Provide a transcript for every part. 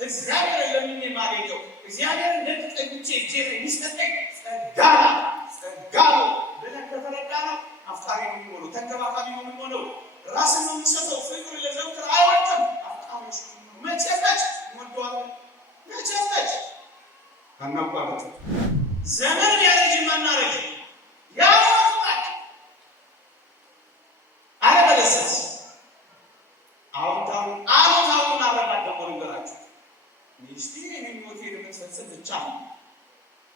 እግዚአብሔር ለምን የማገኘው እግዚአብሔር እንደተጠግቼ እጄ የሚሰጠኝ ጸጋ ነው ብለን ከተረዳነው አፍቃሪ ነው የሚሆነው፣ ተንከባካቢ ነው የሚሆነው። ራስን ነው የሚሰጠው። ፍቅር ለዘውትር አይወድም። አፍቃሪዎች መቼመች ወደዋለን መቼመች አናቋረጥ ዘመን ያረጅ ማናረጅ ያወጣል አለበለዚያስ አውታውን አረጋግጠው ነገራችሁ። ሚስቴ የሚሞት የምትፈጽም ብቻ ነው።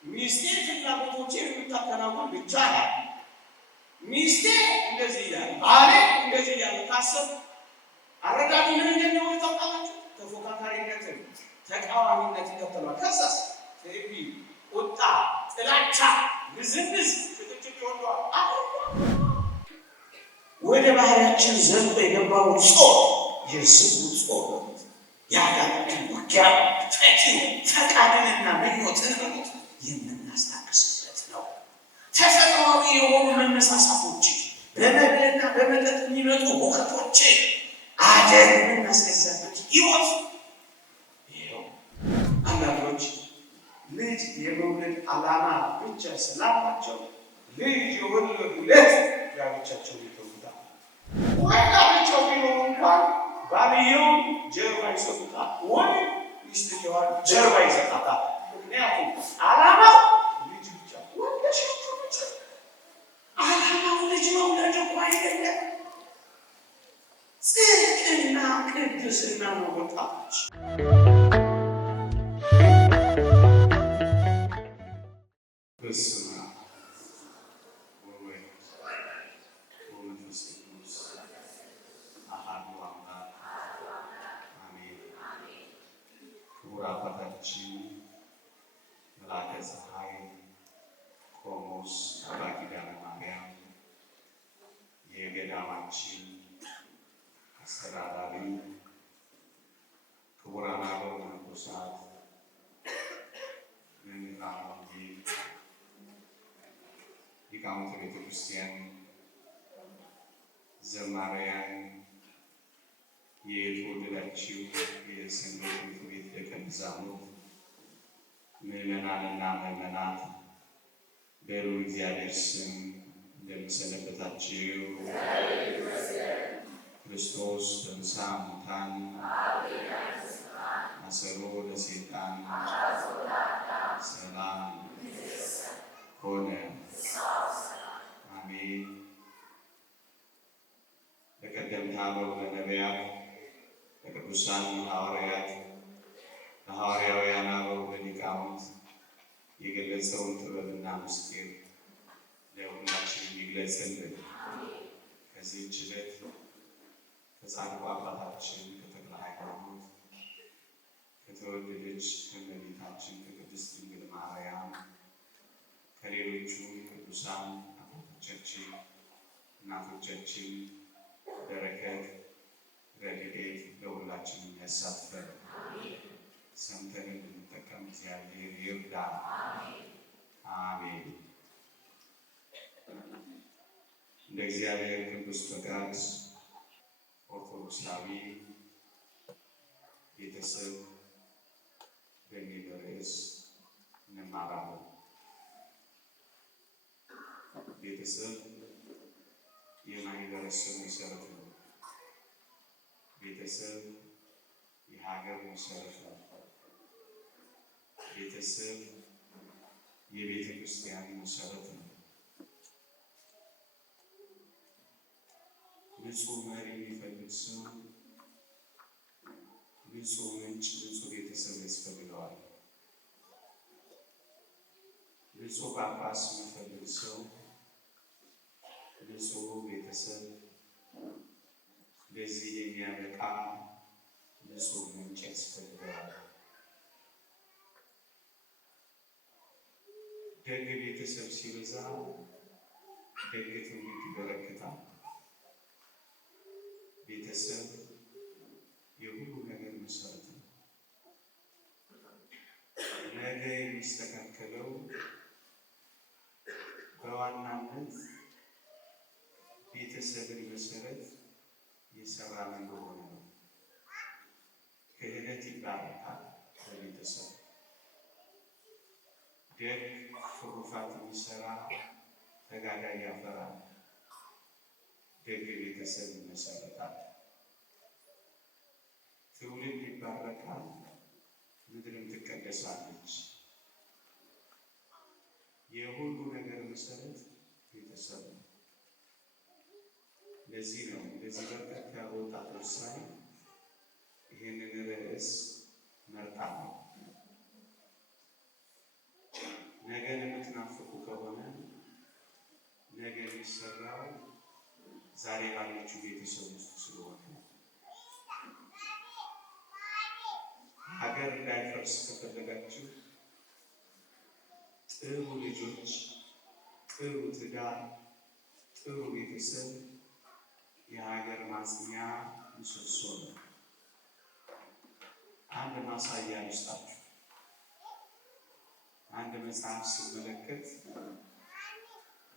ሚስቴ ፍላጎቶቼን የምታከናውን ብቻ ነው። ሚስቴ እንደዚህ ይላል፣ ባሌ እንደዚህ ይላል ካሰብ አረጋጊ ምን እንደሚሆን ታውቃላችሁ? ተፎካካሪነትን፣ ተቃዋሚነት ይከተላል። ከዛስ ትዕቢ፣ ቁጣ፣ ጥላቻ፣ ንዝንዝ፣ ጭቅጭቅ ይወደዋል። ወደ ባህሪያችን ዘልቆ የገባው ጾር የስቡ ጾር ያጋጥን ውጊያ ፈቃድንና ምኞትን የምናስታክስበት ነው። ተፈጥሯዊ የሆኑ መነሳሳቶች፣ በመብልና በመጠጥ የሚመጡ ሁከቶች አደን የምናስገዛበት ህይወት። ይኸው አንዳንዶች ልጅ የመውለድ ዓላማ ብቻ ስላላቸው ልጅ የወለዱለት ጋብቻቸው ይተውታል። ወይ ጋብቻው ቢኖሩ እንኳን ባልየው ጀርባ ይሰጡታል፣ ወይ ሚስትየዋን ጀርባ ይሰጣታል። ምክንያቱም ዓላማው ልጅ ብቻ ወለሻቸው ብቻ። ዓላማው ልጅ መውለድ እኮ አይደለም፣ ጽድቅና ቅድስና ነው። ወጣቶች አባታችን መላከ ፀሐይ ቆሞስ አባ ኪዳነ ማርያም የገዳማችን አስተዳዳሪ፣ ክቡራን አበው መነኮሳት፣ መምህራን ወንጌል፣ ሊቃውንተ ቤተ ክርስቲያን፣ ዘማሪያን፣ የተወደዳችሁ የሰንበት ትምህርት ቤት ደቀ መዛሙርት፣ ምዕመናንና ምዕመናት በልዑል እግዚአብሔር ስም እንደምን ሰነበታችሁ? ክርስቶስ ተንሥአ እሙታን አሰሮ ለሰይጣን ሰላም ሆነ። አሜን። ለቀደምት አበው ነቢያት፣ ለቅዱሳን ሐዋርያት፣ ለሐዋርያውያን አበው ሊቃውንት የገለጸውን ጥበብና ምስጢር ለሁላችን ይግለጽልን። ከዚህች ዕለት ከጻድቁ አባታችን ከተክለ ሃይማኖት ከተወደደች ከእመቤታችን ከቅድስት ድንግል ማርያም ከሌሎቹ ቅዱሳን አባቶቻችን እናቶቻችን በረከት ረድኤት ለሁላችን ያሳትፈን። ሰምተን እንድንጠቀም እግዚአብሔር ይርዳን። አሜን። እንደ እግዚአብሔር ቅዱስ ፈቃድ ኦርቶዶክሳዊ ቤተሰብ በሚል ርዕስ እንማራለን። ቤተሰብ የማህበረሰብ መሰረት ነው። ቤተሰብ የሀገር መሰረት ነው። ቤተሰብ የቤተ ክርስቲያን መሰረት ነው። ንጹህ መሪ የሚፈልግ ሰው ንጹህ ምንጭ፣ ንጹህ ቤተሰብ ያስፈልገዋል። ንጹህ ጳጳስ የሚፈልግ ሰው ንጹህ ቤተሰብ፣ ለዚህ የሚያበቃ ንጹህ ምንጭ ያስፈልገዋል። ደግ ቤተሰብ ሲበዛ ደግ ትውልድ ይበረክታል። ቤተሰብ የሁሉ ነገር መሰረት ነው። ነገ የሚስተካከለው በዋናነት ቤተሰብን መሰረት የሰራን እንደሆነ ነው። ክህነት ይባረካል፣ ከቤተሰብ ደግ ትሩፋት የሚሰራ ተጋዳይ ያፈራል። ደግ ቤተሰብ ይመሰረታል። ትውልድ ይባረካል። ምድርም ትቀደሳለች። የሁሉ ነገር መሰረት ቤተሰብ ነው። ለዚህ ነው እንደዚህ በርከት ያሉ ወጣቶች ሳይ ይህንን ርዕስ መርጣለሁ። ነገን የምትናፍቁ ከሆነ ነገ የሚሰራው ዛሬ ባለችው ቤተሰብ ውስጥ ስለሆነ ሀገር እንዳይፈርስ ከፈለጋችሁ ጥሩ ልጆች፣ ጥሩ ትዳር፣ ጥሩ ቤተሰብ የሀገር ማጽኛ ምሰሶ ነው። አንድ ማሳያ ልስጣችሁ። አንድ መጽሐፍ ሲመለከት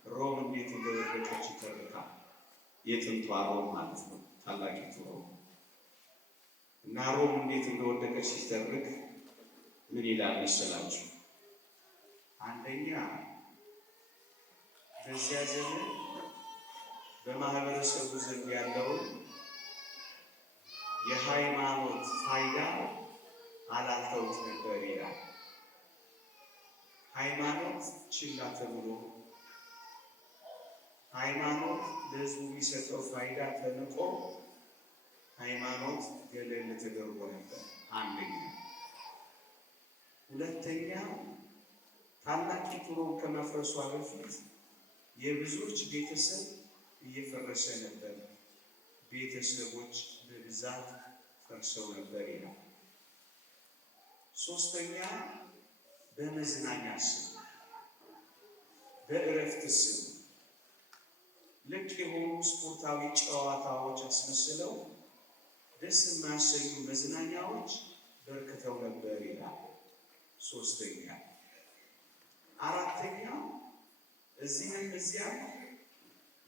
ሮም እንዴት እንደወደቀች ይተርካል። የጥንቷ ሮም ማለት ነው፣ ታላቂቱ ሮም እና ሮም እንዴት እንደወደቀች ሲተርክ ምን ይላል መሰላችሁ? አንደኛ በዚያ ዘመን በማህበረሰቡ ዘንድ ያለውን የሃይማኖት ፋይዳ አላልተውት ነበር ይላል። ሃይማኖት ችላ ተብሎ ሃይማኖት ለሕዝቡ የሚሰጠው ፋይዳ ተንቆ ሃይማኖት ገለል ተደርጎ ነበር። አንደኛ። ሁለተኛ ታላቂቱ ሮም ከመፍረሷ በፊት የብዙዎች ቤተሰብ እየፈረሰ ነበር። ቤተሰቦች በብዛት ፈርሰው ነበር ይላል። ሶስተኛ በመዝናኛ ስም፣ በእረፍት ስም ልክ የሆኑ ስፖርታዊ ጨዋታዎች አስመስለው ደስ የማያሰኙ መዝናኛዎች በርክተው ነበር ይላል። ሶስተኛ። አራተኛ እዚህም እዚያም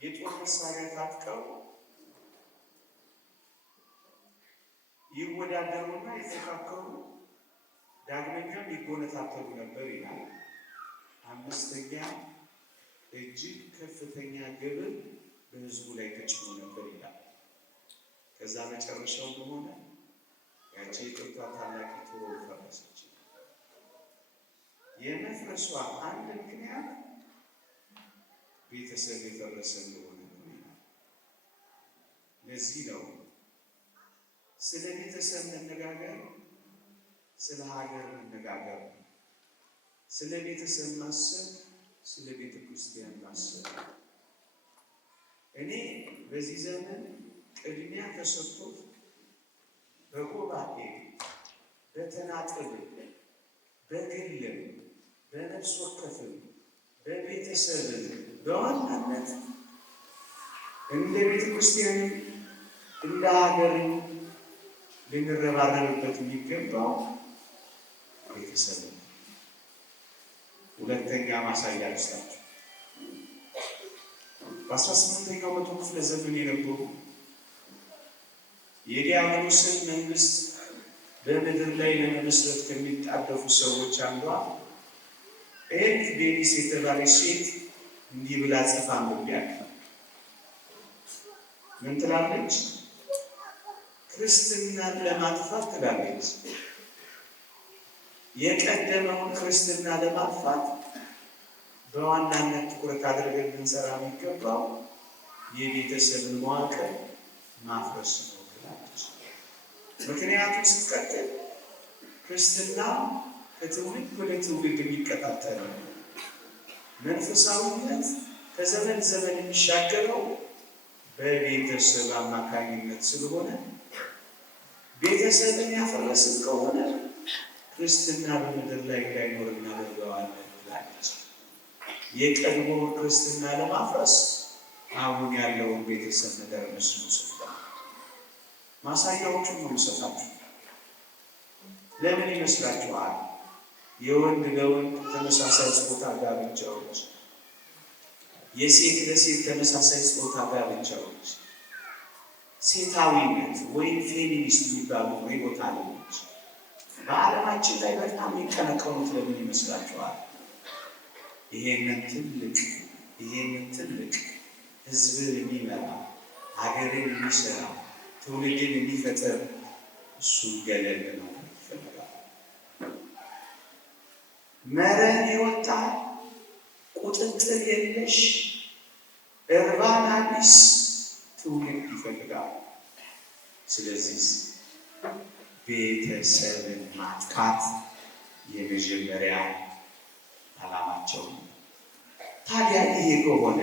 የጦር መሳሪያ ታጥቀው ይወዳደሩና ይፎካከሩ፣ ዳግመኛም ይጎነታተሉ ነበር ይላል። አምስተኛ እጅግ ከፍተኛ ግብር በሕዝቡ ላይ ተጭኖ ነበር ይላል። ከዛ መጨረሻው በሆነ ያቺ የጥንቷ ታላቂቱ ሮም ፈረሰች። የመፍረሷ አንድ ምክንያት ቤተሰብ የፈረሰ እንደሆነ ነው ይላል። ለዚህ ነው ስለ ቤተሰብ መነጋገር ስለ ሀገር መነጋገር፣ ስለ ቤተሰብ ማሰብ ስለ ቤተ ክርስቲያን ማሰብ። እኔ በዚህ ዘመን ቅድሚያ ተሰጥቶት በጉባኤ በተናጥል በግልም በነፍስ ወከፍም በቤተሰብም በዋናነት እንደ ቤተ ክርስቲያን እንደ ሀገር ልንረባረብበት የሚገባው ቤተሰብ ነው። ሁለተኛ ማሳያ ልስጣችሁ። በ18ኛው መቶ ክፍለ ዘመን የነበሩ የዲያብሎስን መንግስት በምድር ላይ ለመመስረት ከሚጣደፉ ሰዎች አንዷ ኤት ቤኒስ የተባለች ሴት እንዲህ ብላ ጽፋ አንብቤያለሁ። ምን ትላለች? ክርስትናን ለማጥፋት ትላለች። የቀደመውን ክርስትና ለማጥፋት በዋናነት ትኩረት አድርገን ልንሰራ የሚገባው የቤተሰብን መዋቅር ማፍረስ ነው ትላለች። ምክንያቱም ስትቀጥል ክርስትና ከትውልድ ወደ ትውልድ የሚቀጣጠል ነው። መንፈሳዊነት ከዘመን ዘመን የሚሻገረው በቤተሰብ አማካኝነት ስለሆነ ቤተሰብን ያፈረስን ከሆነ ክርስትና በምድር ላይ እንዳይኖር እናደርገዋለን ትላለች። የቀድሞውን ክርስትና ለማፍረስ አሁን ያለውን ቤተሰብ መደረስ ነው። ማሳያዎቹን ነው የምሰጣችሁ። ለምን ይመስላችኋል? የወንድ ለወንድ ተመሳሳይ ጾታ ጋብቻዎች፣ የሴት ለሴት ተመሳሳይ ጾታ ጋብቻዎች፣ ሴታዊነት ወይም ፌሚኒስት የሚባሉ ርዕዮተ ዓለሞች በዓለማችን ላይ በጣም የሚቀነቀኑት ለምን ይመስላችኋል? ይሄንን ትልቅ ህዝብን የሚመራ ሀገርን የሚሰራ ትውልድን የሚፈጥር እሱ ገለል ነው ይፈልጋል። መረን የወጣ ቁጥጥር የለሽ እርባና ቢስ ትውልድ ይፈልጋል። ስለዚህ ቤተሰብን ማጥቃት የመጀመሪያ ዓላማቸው ነው። ታዲያ ይሄ ከሆነ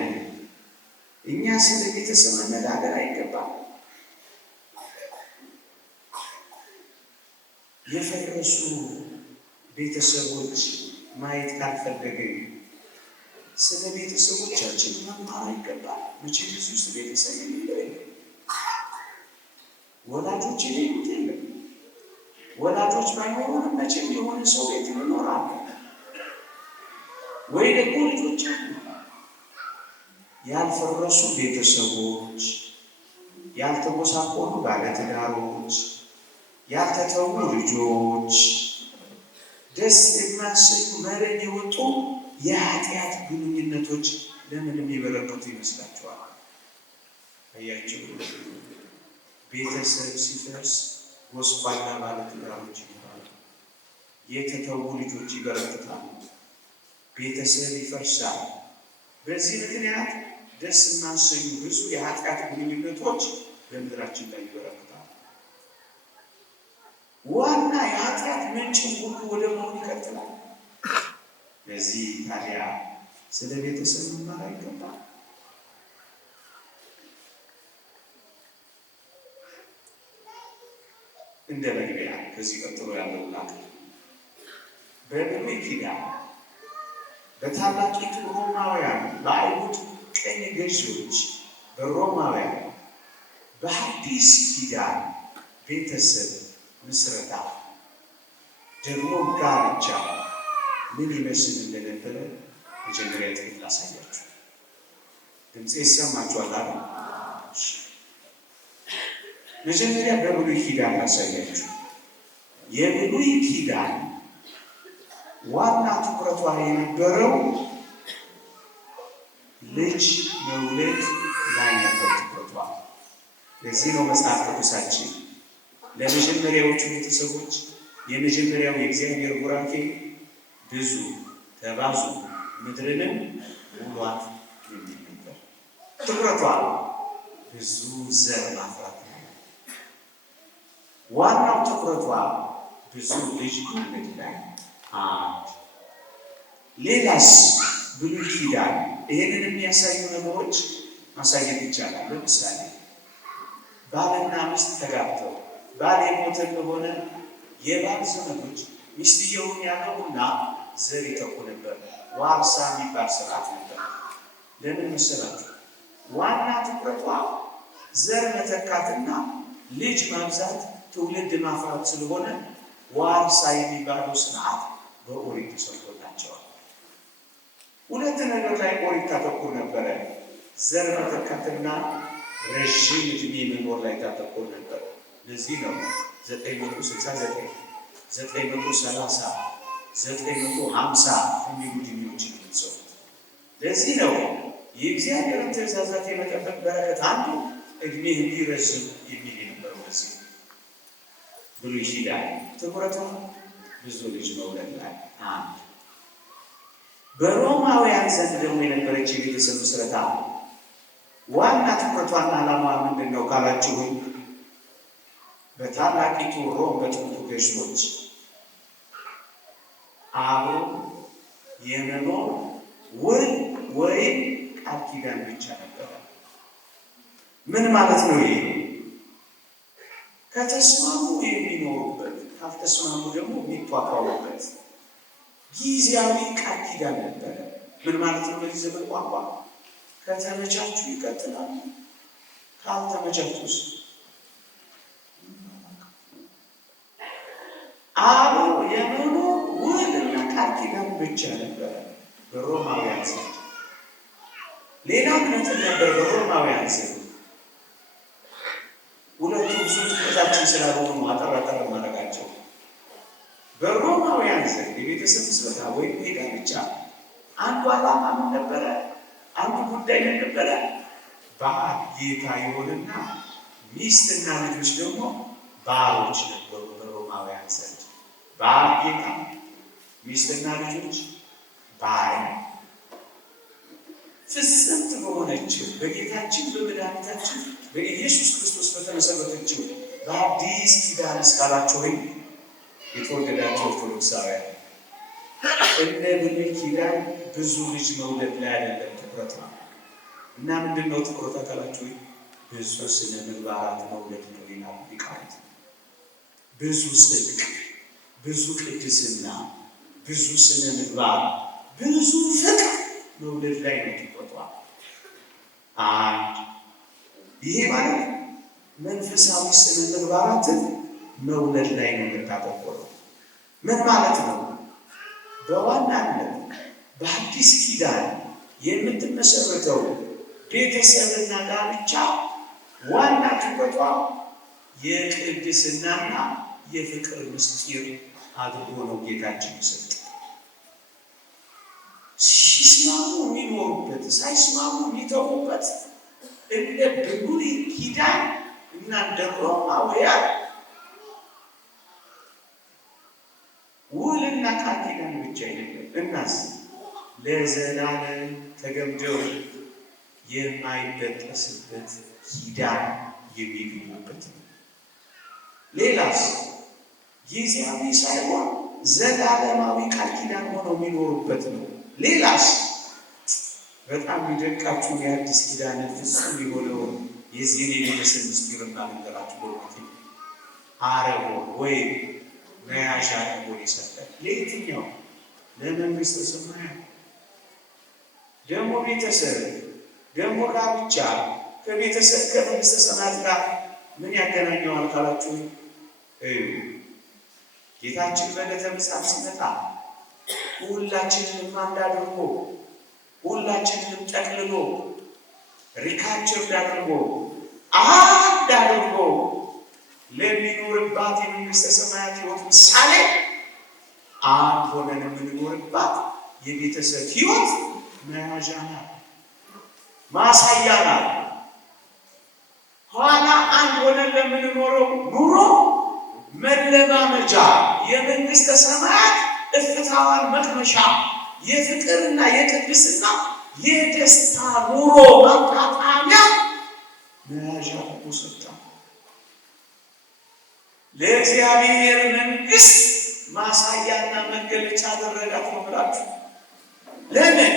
እኛ ስለ ቤተሰብ መነጋገር አይገባም? የፈረሱ ቤተሰቦች ማየት ካልፈለግን ስለ ቤተሰቦቻችን መማር አይገባም? መቼም ብዙ ውስጥ ቤተሰብ የሚለው የለም። ወላጆች የሌሉት የለም። ወላጆች ባይኖሩንም መቼም የሆነ ሰው ቤት ይኖራል፣ ወይ ደግሞ ልጆች አሉ። ያልፈረሱ ቤተሰቦች፣ ያልተጎሳቆሉ ባለትዳሮች፣ ያልተተዉ ልጆች፣ ደስ የማያሰኙ መረን የወጡ የኃጢአት ግንኙነቶች ለምን የሚበረከቱ ይመስላችኋል? አያችሁ፣ ቤተሰብ ሲፈርስ ጎስቋላ ባለትዳሮች ይኖራሉ፣ የተተዉ ልጆች ይበረክታሉ፣ ቤተሰብ ይፈርሳል። በዚህ ምክንያት ደስ የማያሰኙ ብዙ የኃጢአት ግንኙነቶች በምድራችን ላይ ይበረክታሉ። ዋና የኃጢአት ምንጭ ሁሉ ወደ መሆን ይቀጥላል። በዚህ ታዲያ ስለ ቤተሰብ መማር አይገባም? እንደ መግቢያ ከዚህ ቀጥሎ ያለው ላክ በብሉይ ኪዳን በታላቂቱ ሮማውያን በአይሁድ ቀኝ ገዢዎች በሮማውያን በሐዲስ ኪዳን ቤተሰብ ምስረታ ደግሞ ጋብቻ ምን ይመስል እንደነበረ መጀመሪያ ጥቂት ላሳያችሁ። ድምፄ ይሰማችኋል አይደል? መጀመሪያ በብሉይ ኪዳን ላሳያችሁ። የብሉይ ኪዳን ዋና ትኩረቷ የነበረው ልጅ መውለድ ላይ ነበር ትኩረቷ። ለዚህ ነው መጽሐፍ ቅዱሳችን ለመጀመሪያዎቹ ቤተሰቦች የመጀመሪያው የእግዚአብሔር ቡራኬ ብዙ ተባዙ ምድርንም ሙሏት የሚል ነበር። ትኩረቷ ብዙ ዘር ማፍራት ነው። ዋናው ትኩረቷ ብዙ ልጅ መውለድ ላይ። ሌላስ ብሉይ ኪዳን ይህንን የሚያሳዩ ነገሮች ማሳየት ይቻላል። ለምሳሌ ባልና ሚስት ተጋብተው ባል የሞተ ከሆነ የባል ዘመዶች ሚስትየውን ያገቡና ዘር ይተኩ ነበር። ዋርሳ የሚባል ስርዓት ነበር። ለምን መሰላችሁ? ዋና ትኩረቷ ዘር መተካትና ልጅ ማብዛት ትውልድ ማፍራት ስለሆነ ዋርሳ የሚባለው ስርዓት በኦሪት ተሰርቶላቸዋል። ሁለት ነገር ላይ ኦሪት ታተኩር ነበረ። ዘር መተካትና ረዥም ዕድሜ መኖር ላይ ታተኩር ነበር። ለዚህ ነው 969 930 950 የሚሉ ዕድሜዎች የሚሰሩት። ለዚህ ነው የእግዚአብሔርን ትእዛዛት የመጠበቅ በረከት አንዱ ዕድሜ እንዲረዝም የሚል የነበረው። ለዚህ ብሉይ ኪዳን ትኩረቱ ብዙ ልጅ መውለድ ላይ። በሮማውያን ዘንድ ደግሞ የነበረች የቤተሰብ ምስረታ ዋና ትኩረቷና ዓላማ ምንድን ነው ካላችሁኝ፣ በታላቂቱ ሮም በጥንቱ ገዢዎች አብሮ የመኖር ውል ወይም ቃል ኪዳን ብቻ ነበረ። ምን ማለት ነው ይሄ? ከተስማሙ የሚኖሩበት፣ ካልተስማሙ ደግሞ የሚቷቷሩበት ጊዜያዊ ቃል ኪዳን ነበረ። ምን ማለት ነው? በዚህ ዘመን ቋንቋ ከተመቻቹ ይቀጥላሉ፣ ካልተመቻቹስ አብሮ የመኖር ውልና ቃል ኪዳን ብቻ ነበረ በሮማውያን ዘንድ። ሌላ ምንትን ነበር በሮማውያን ዘንድ። ሁለቱ ብዙ ትኩረታችን ስላልሆኑ አጠር አጠር ማድረጋቸው በሮማውያን ዘንድ የቤተሰብ ምስረታ ወይም የጋብቻ አንዱ ዓላማ ምን ነበረ? አንዱ ጉዳይ ምን ነበረ? ባል ጌታ ይሆንና ሚስትና ልጆች ደግሞ ባሮች ነበሩ። በሮማውያን ዘንድ ባል ጌታ፣ ሚስትና ልጆች ባሪያ። ፍጽምት በሆነችው በጌታችን በመድኃኒታችን በኢየሱስ ክርስቶስ በተመሰረተችው በአዲስ ኪዳን እስካላችሁ ወይ የተወደዳችሁ ኦርቶዶክሳውያን፣ እንደ ብሉይ ኪዳን ብዙ ልጅ መውለድ ላይ አይደለም ትኩረት ነው። እና ምንድን ነው ትኩረት አካላችሁ? ብዙ ስነ ምግባራት መውለድ ነው ይላሉ ሊቃውንት። ብዙ ጽድቅ፣ ብዙ ቅድስና፣ ብዙ ስነ ምግባር፣ ብዙ ፍቅር መውለድ ላይ ነው ትኩረቷ። ይሄ ማለት መንፈሳዊ ስነ ምግባራትን መውለድ ላይ ነው የምታተኩረው። ምን ማለት ነው? በዋናነት በአዲስ ኪዳን የምትመሰረተው ቤተሰብና ጋብቻ ዋና ትኩረቷ የቅድስናና የፍቅር ምስጢር አድርጎ ነው ጌታችን የሰጠ። ሲስማሙ የሚኖሩበት ሳይስማሙ የሚተዉበት እንደ ብሉይ ኪዳን እና እንደ ሮማውያን ውልና ቃል ኪዳን ብቻ አይደለም። እናስ ለዘላለም ተገምደው የማይበጠስበት ኪዳን የሚገቡበት ነው። ሌላስ ጊዜያዊ ሳይሆን ዘላለማዊ ቃል ኪዳን ሆነው የሚኖሩበት ነው። ሌላስ በጣም የሚደንቃችሁ የአዲስ ኪዳን ፍጹም የሆነውን የዚህን የቤተሰብ ምስጢር እናንገራችሁ። በእውነት አረቦ ወይም መያዣ ሆን ይሰጣል። ለየትኛው? ለመንግስተ ሰማያት። ደግሞ ቤተሰብ ደግሞ ጋብቻ ከቤተሰብ ከመንግስተ ሰማያት ጋር ምን ያገናኘዋል ካላችሁ፣ ጌታችን በዕለተ ምጽአት ሲመጣ ሁላችንንም አንድ አድርጎ ሁላችንንም ጠቅልሎ ሪካቸር አድርጎ አንድ አድርጎ ለሚኖርባት የመንግስተ ሰማያት ሕይወት ምሳሌ አንድ ሆነን የምንኖርባት የቤተሰብ ሕይወት መያዣ ናት፣ ማሳያ ናት። ኋላ አንድ ሆነን ለምንኖረው ኑሮ መለማመጃ፣ የመንግስተ ሰማያት እፍታዋን መቅመሻ፣ የፍቅርና የቅድስና የደስታ ኑሮ ማጣጣሚያ መያዣ ተሰጣ። ለእግዚአብሔር መንግስት ማሳያና መገለጫ አደረጋት ነው ብላችሁ። ለምን?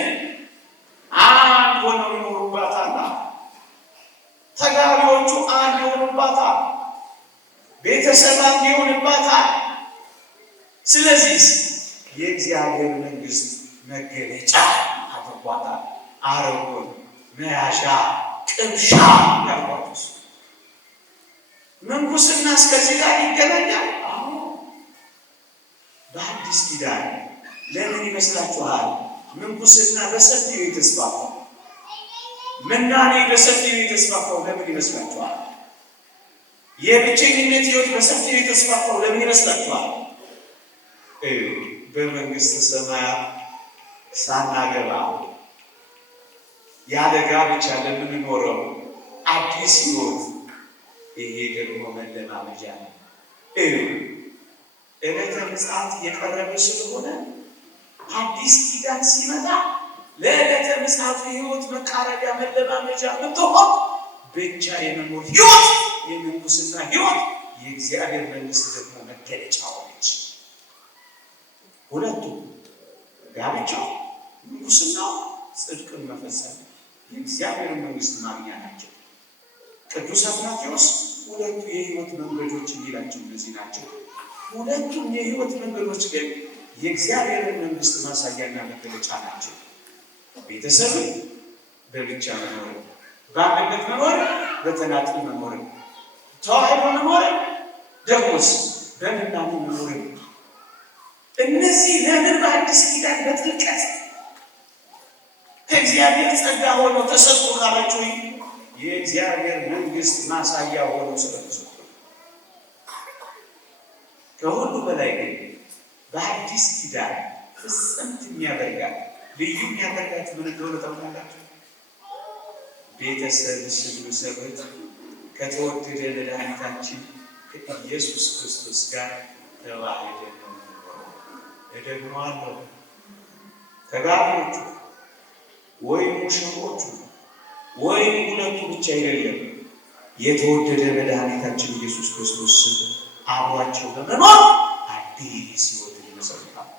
አንድ ሆነው ይኖሩባታል። ተጋቢዎቹ አንድ ይሆኑባታል። ቤተሰብ አንድ ይሆንባታል። ስለዚህ የእግዚአብሔር መንግስት መገለጫ አድርጓታል። አረጎን መያዣ ቅምሻ ያልኳት መንኩስና እስከዚህ ጋር ይገናኛል። አሁን በአዲስ ኪዳን ለምን ይመስላችኋል መንኩስና በሰፊው የተስፋፋው? ምናኔ በሰፊው የተስፋፋው ለምን ይመስላችኋል? የብቸኝነት ሕይወት በሰፊው የተስፋፋው ለምን ይመስላችኋል? በመንግስት ሰማያት ሳናገባ ያለ ጋብቻ ለምንኖረው አዲስ ሕይወት ይሄ ደግሞ መለማመጃ ነው። ዕለተ ምጽአት የቀረበ ስለሆነ አዲስ ኪዳን ሲመጣ ለዕለተ ምጽአቱ ሕይወት መቃረቢያ መለማመጃ ምትሆን ብቻ የመኖር ሕይወት፣ የምንኩስና ሕይወት የእግዚአብሔር መንግስት ደግሞ መገለጫ ሆነች። ሁለቱ ጋብቻው፣ ምንኩስናው ጽድቅን መፈጸም የእግዚአብሔር መንግስት ማግኛ ናቸው። ቅዱስ አትናቴዎስ ሁለቱ የህይወት መንገዶች እንዲላቸው እነዚህ ናቸው። ሁለቱም የህይወት መንገዶች ግን የእግዚአብሔርን መንግስት ማሳያና መገለጫ ናቸው። ቤተሰብን በብቻ መኖር፣ በአንድነት መኖር፣ በተናጥል መኖር፣ ተዋህዶ መኖር፣ ደግሞስ በምናምን መኖር። እነዚህ ለምን በአዲስ ኪዳን በጥልቀት ከእግዚአብሔር ጸጋ ሆነው ተሰጥቶ ካላችሁ የእግዚአብሔር መንግስት ማሳያ ሆነው ስለተሰጡ። ከሁሉ በላይ ግን በአዲስ ኪዳን ፍጽምት የሚያደርጋት ልዩ የሚያደርጋት ምን እንደሆነ ታውቃላችሁ? ቤተሰብ ስንመሰርት ከተወደደ መድኃኒታችን ከኢየሱስ ክርስቶስ ጋር ተዋህደን ነው የምንኖረው። እደግመዋለሁ። ተጋቢዎቹ ወይም ሙሽሮቹ ወይም ሁለቱ ብቻ አይደለም። የተወደደ መድኃኒታችን ኢየሱስ ክርስቶስ አብሯቸው በመኖር አዲስ ሕይወት ይመሰርታል።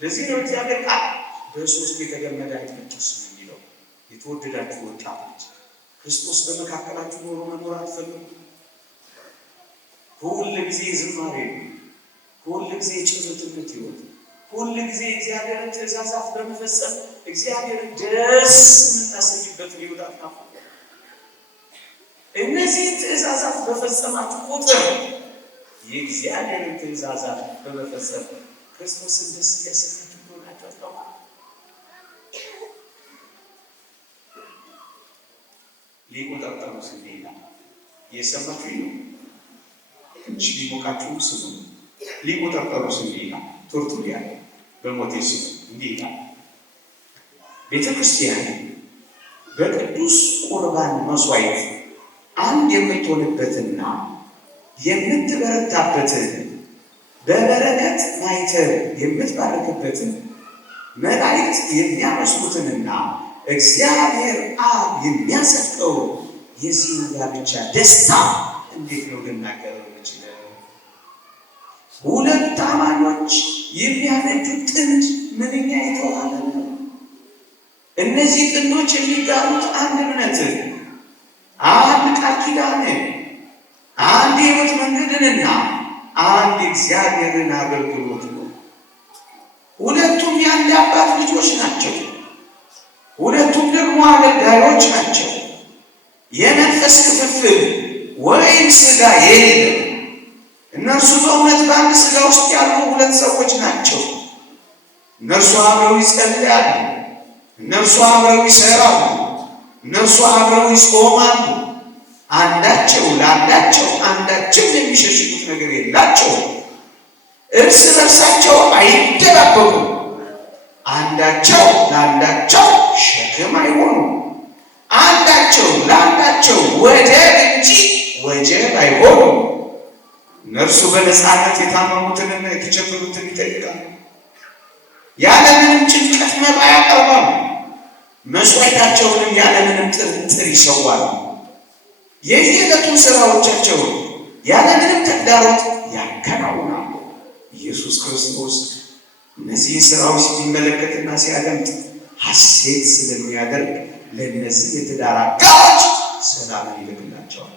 ለዚህ ነው እግዚአብሔር ቃል በሶስት የተገመደ አይጠቅስ የሚለው። የተወደዳችሁ ወጣቶች ክርስቶስ በመካከላችሁ ኖሮ መኖር አትፈልጉ? ሁል ጊዜ ዝማሬ፣ ሁል ጊዜ ጭምትነት ሕይወት፣ ሁል ጊዜ እግዚአብሔርን ትእዛዛት በመፈጸም እግዚአብሔርን ደስ የምታሰኝበትን ሕይወት አትናፉ። እነዚህ ትእዛዛት በፈጸማችሁ ቁጥር የእግዚአብሔርን ትእዛዛት በመፈጸም ክርስቶስን ደስ እያሰኛችሁ እንደሆናችሁ አታውቁ? ሊቆጣጠሩ ስንዴና የሰማችሁ ነው። ትንሽ ሊሞቃችሁ ስሙ። ሊቆጣጠሩ ስንዴና ቶርቱሊያ በሞቴ ስሙ እንዲህ ይላል። ቤተ ክርስቲያን በቅዱስ ቁርባን መስዋዕት አንድ የምትሆንበትና የምትበረታበትን በበረከት ማይተር የምትባረክበትን መላእክት የሚያመስሉትንና እግዚአብሔር አብ የሚያሰጠው የዚህ ጋብቻ ደስታ እንዴት ነው ልናገረው የምችለው? ሁለት አማኞች የሚያረጁት ጥንድ ምንኛ የተዋሃደ ነው። እነዚህ ጥንዶች የሚጋሩት አንድ እምነትን፣ አንድ ቃል ኪዳንን፣ አንድ የሕይወት መንገድንና አንድ እግዚአብሔርን አገልግሎት ነው። ሁለቱም የአንድ አባት ልጆች ናቸው። ሁለቱም ደግሞ አገልጋዮች ናቸው። የመንፈስ ክፍፍል ወይም ሥጋ የለም። እነርሱ በእውነት በአንድ ሥጋ ውስጥ ያሉ ሁለት ሰዎች ናቸው። እነርሱ አብረው ይጸልያሉ። እነርሱ አብረው ይሰራሉ። እነርሱ አብረው ይጾማሉ። አንዳቸው ለአንዳቸው አንዳቸው የሚሸሽጉት ነገር የላቸው። እርስ በርሳቸው አይደባበቁም። አንዳቸው ለአንዳቸው ሸክም አይሆኑም። አንዳቸው ለአንዳቸው ወደብ እንጂ ወጀብ አይሆኑም። እነርሱ በነፃነት የታመሙትንና የተቸገሩትን ይጠይቃሉ። ያለምንም ጭንቀት መባ ያቀርባሉ። መስዋዕታቸውንም ያለምንም ጥርጥር ይሰዋሉ። የየዕለቱን ሥራዎቻቸውን ያለምንም ተግዳሮት ያከናውናሉ። ኢየሱስ ክርስቶስ እነዚህን ሥራዎች ሲመለከትና ሲያደምጥ ሐሴት ስለሚያደርግ ለእነዚህ የትዳር አጋሮች ሰላምን ይልክላቸዋል።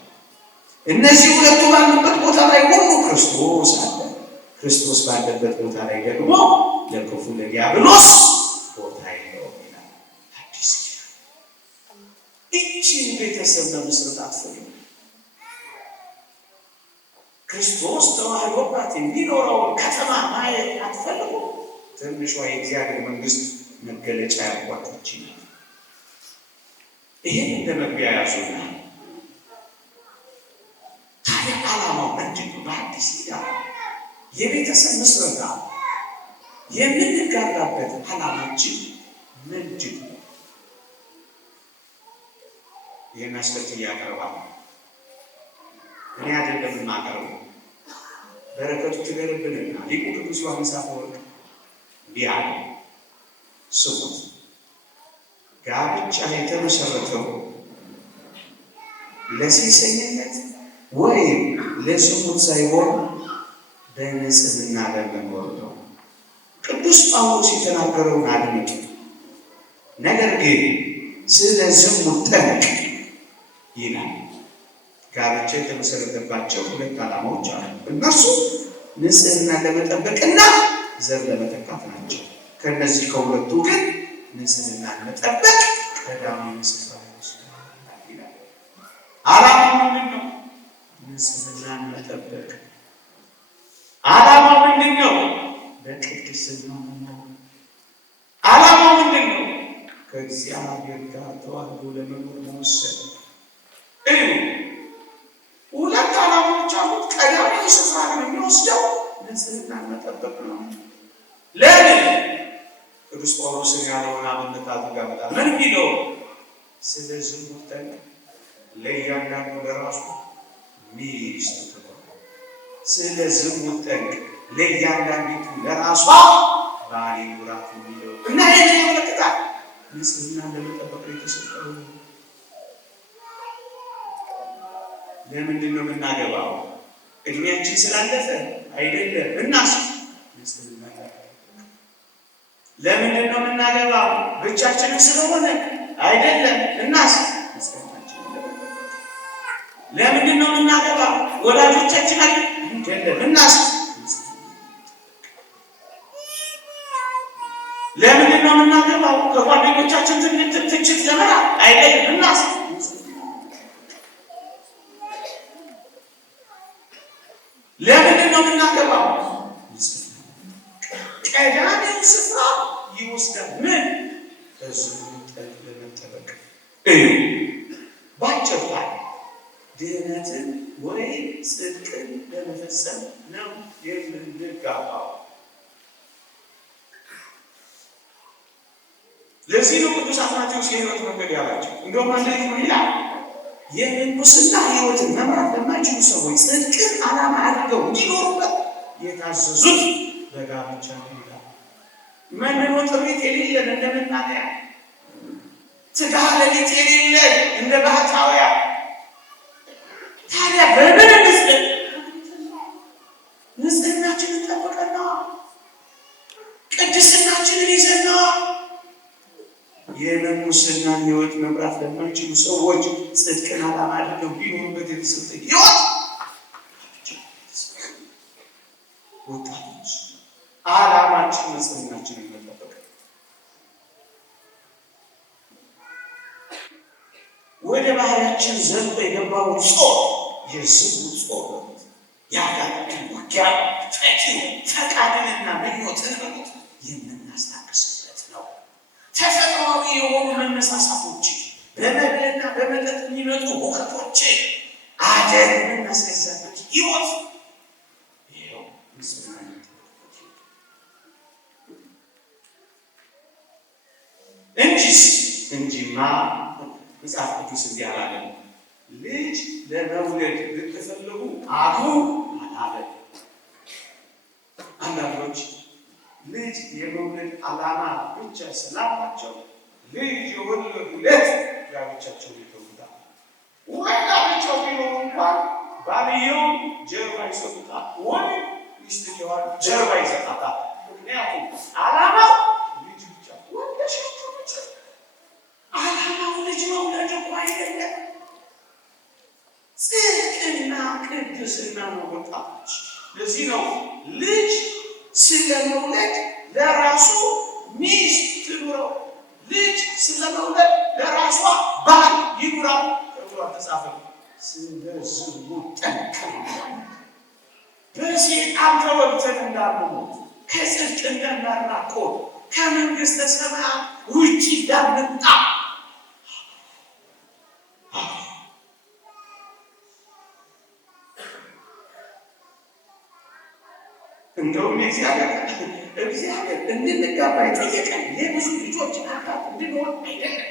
እነዚህ ሁለቱ ባሉበት ቦታ ላይ ሁሉ ክርስቶስ አለ። ክርስቶስ ባለበት ቦታ ላይ ደግሞ ለክፉ ለዲያብሎስ ቦታ የለውም ይላል አዲስ ኪዳን። ይህችን ቤተሰብ ለመስረት አትፈልጉ? ክርስቶስ ተዋህዶባት የሚኖረውን ከተማ ማየት አትፈልጉ? ትንሿ የእግዚአብሔር መንግሥት መገለጫ ያልኳቶች ነው። ይህን እንደ መግቢያ ያዙና ታዲያ ዓላማው ምንድን ነው? በአዲስ ኪዳን የቤተሰብ ምስረታ የምንጋራበት ዓላማችን ምንድን ነው? ይህን አስከትዬ ያቀርባል። እኔ አይደለም የማቀርበው፣ በረከቱ ትገርብንና ሊቁ ቅዱስ ዮሐንስ አፈወርቅ እንዲህ አለ። ስሙት። ጋብቻ የተመሰረተው ለሴሰኝነት ወይም ለዝሙት ሳይሆን በንጽህና ለመኖር ነው። ቅዱስ ጳውሎስ የተናገረውን አድምጡ። ነገር ግን ስለ ዝሙት ጠንቅ ይላል። ጋብቻ የተመሰረተባቸው ሁለት ዓላማዎች አሉ። እነርሱ ንጽህና ለመጠበቅና ዘር ለመተካት ናቸው። ከነዚህ ከሁለቱ ግን ንጽህናን መጠበቅ ቀዳሚ ስፍራ ይላል። ዓላማው ምንድን ነው? ንጽህናን መጠበቅ። ዓላማው ምንድን ነው? በቅድስና መኖር። ዓላማው ምንድን ነው? ከእግዚአብሔር ጋር ተዋህዶ ለመኖር መወሰን። ሁለት ዓላማዎች አሉት። ቀዳሚ ስፍራ የሚወስደው ንጽህናን መጠበቅ ነው። ቅዱስ ጳውሎስን ያለውን አብነት አድርጋ መጣ። ምን ቢለው ስለ ዝሙት ጠንቅ ለእያንዳንዱ ለራሱ ሚስት ትሆን። ስለ ዝሙት ጠንቅ ለእያንዳንዲቱ ለራሷ ባል ይኑራት የሚለው እና ይህን ያመለክታል። ንጽህናን ለመጠበቅ የተሰጠው። ለምንድን ነው የምናገባው? እድሜያችን ስላለፈ አይደለም። እናስ ንጽህና ለምንድን ነው የምናገባው? ብቻችንን ስለሆነ አይደለም። እናስ ለምንድን ነው የምናገባው? ወላጆቻችን አይደለም። እናስ ለምንድን ነው የምናገባው? ከጓደኞቻችን ትችት ለመራ አይደለም። እናስ ለምንድን ነው የምናገባው? ቀዳሚው ስፍራ ይወስዳል። ምን ከዝሙት ጠንቅ ለመጠበቅ ባጭር ድህነትን ወይም ጽድቅን ለመፈጸም ነው የምንጋባው። ለዚህ ነው ቅዱስ አትናቴዎስ የሕይወት መንገድ ያላቸው። እንደውም አንድ ነው ይላል የምንኩስና ሕይወትን መምራት ለማይችሉ ሰዎች ጽድቅን ዓላማ አድርገው እንዲኖሩበት የታዘዙት በጋብቻ ይላል። መንኖ ጥሪት የሌለን እንደ መናገያ፣ ትጋ ሌሊት የሌለን እንደ ባህታውያ። ታዲያ በምን ንጽህናችንን ጠብቀና ቅድስናችንን ይዘና የምንኩስናን ሕይወት መምራት ለማይችሉ ሰዎች ጽድቅን ዓላማ አድርገው ቢኖሩበት የተሰጠ ሕይወት። ወጣቶች ዓላማችን ንጽህናችንን መጠበቅ። ወደ ባህሪያችን ዘልቆ የገባውን ጾር የዝሙት ጾር ያጋጠመን ውጊያ ፈቃድንና ምኞትን የምናስታግስበት ነው። ተፈጥሯዊ የሆኑ መነሳሳቶች፣ በመብልና በመጠጥ የሚመጡ ሁከቶች አደን የምናስገዛበት ሕይወት ይኸው ንጽህና። እንጂማ መጽሐፍ ቅዱስ እንዲህ አላለም። ልጅ ለመውለድ ብትፈልጉ አሁን አላለም። አንዳንዶች ልጅ የመውለድ ዓላማ ብቻ ስላላቸው ልጅ የወለዱለት ጋብቻቸው ይተውታል። ወይ ጋብቻው ቢኖሩ እንኳን ባልየው ጀርባ ይሰጡታል፣ ወይ ሚስትየዋን ጀርባ ይሰጣታል። ምክንያቱም ዓላማው ልጅ ብቻ ወለሻቸው ብቻ። ዓላማው ልጅ መውለድ እኮ አይደለም። ጽድቅና ቅድስና ነው ወጣቶች። ለዚህ ነው ልጅ ስለመውለድ ለራሱ ሚስት ትኑረው፣ ልጅ ስለመውለድ ለራሷ ባል ይኑራል ተብሎ አልተጻፈም። ስለ ዝሙት ጠንቅ በሴጣን ተወግተን እንዳንሞት፣ ከጽድቅ እንዳናራቆት፣ ከመንግሥተ ሰማያት ውጪ እንዳንወጣ እንደውም እግዚአብሔር እንድንጋባ የጠየቀን የብዙ ልጆች አባት እንድንሆን አይደለም።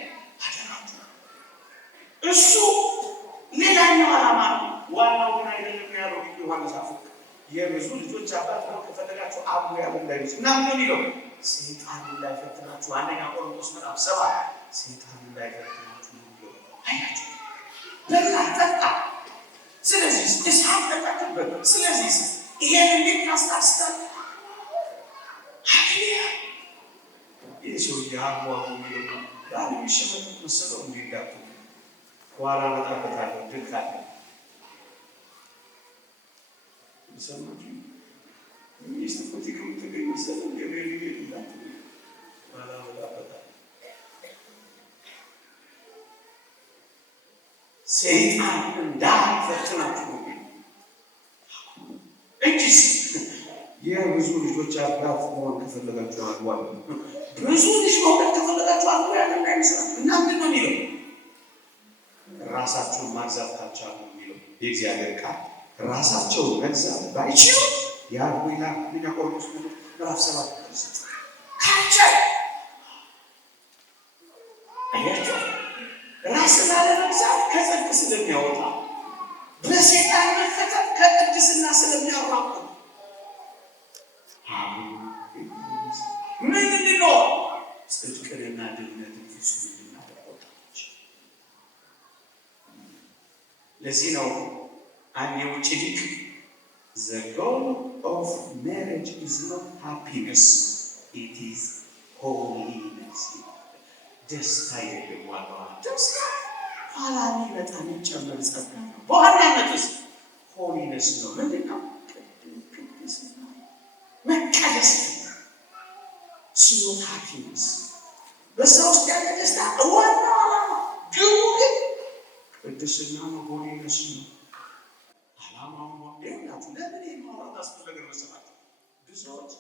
እሱ ሌላኛው ዓላማ ነው። ዋናው ግን አይደለም ያለው ዮሐንስ አፈወርቅ። የብዙ ልጆች አባት ነው ከፈለጋችሁ አቡ ያለ እንዳይሉት እና ምን ይለው ሰይጣን እንዳይፈትናችሁ፣ አንደኛ ቆሮንቶስ ምዕራፍ 7 ሰይጣን እንዳይፈትናችሁ ነው አይላችሁ። በላ ጠጣ፣ ስለዚህ እሳት ተጠቅበት፣ ስለዚህ ይሄን እንዴት ታስታስታል? አክሊያ የሰው ያጓጉ የሚለው ዳን የሚሸመት መሰለው እንዲዳቱ ኋላ መጣበታለሁ ድካለ ሰማጁ ሚስትፎቲ ከምትገኝ መሰለው ገበሬ ይላል ኋላ መጣበታለሁ። ሰይጣን እንዳይፈትናችሁ ነው እንጂስ የብዙ ልጆች አባት መሆን ከፈለጋችሁ አግባብ ብዙ ልጅ መውለድ ከፈለጋችሁ አግባ ያለ እንዳይመስላል። እና ምንድን ነው የሚለው? ራሳቸውን ማግዛት ካልቻሉ የሚለው የእግዚአብሔር ቃል ራሳቸውን መግዛት ባይችሉ ያሉ ይላል። አንደኛ ቆሮንቶስ ምዕራፍ 7 ካልቻለ አያችሁ፣ ራስን ላለመግዛት ከጽድቅ ስለሚያወጣ፣ በሴጣን መፈተን ከቅድስና ስለሚያራቁ ምን እንድንሆን ጽድቅንና ድህነትን ፍጹም እንድናደርጎታች። ለዚህ ነው አንድ የውጭ ሊቅ the goal of marriage is not happiness, it is holiness. ደስታ የለም ዋጋዋ ደስታ ኋላ ሊመጣ የሚጨመር ጸጋ ነው። በዋናነትስ ሆሊነስ ነው። ምንድን ነው? ቅድስና መቀደስ ሲኖት ሃፒነስ በዛ ውስጥ ያለ ደስታ ዋና ዓላማ ግቡ ግን ቅድስና ነው፣ ሆሊነስ ነው። ዓላማው ነው። ይሁናችሁ ለምን የማውራት አስፈለገ መሰላችሁ? ብዙዎች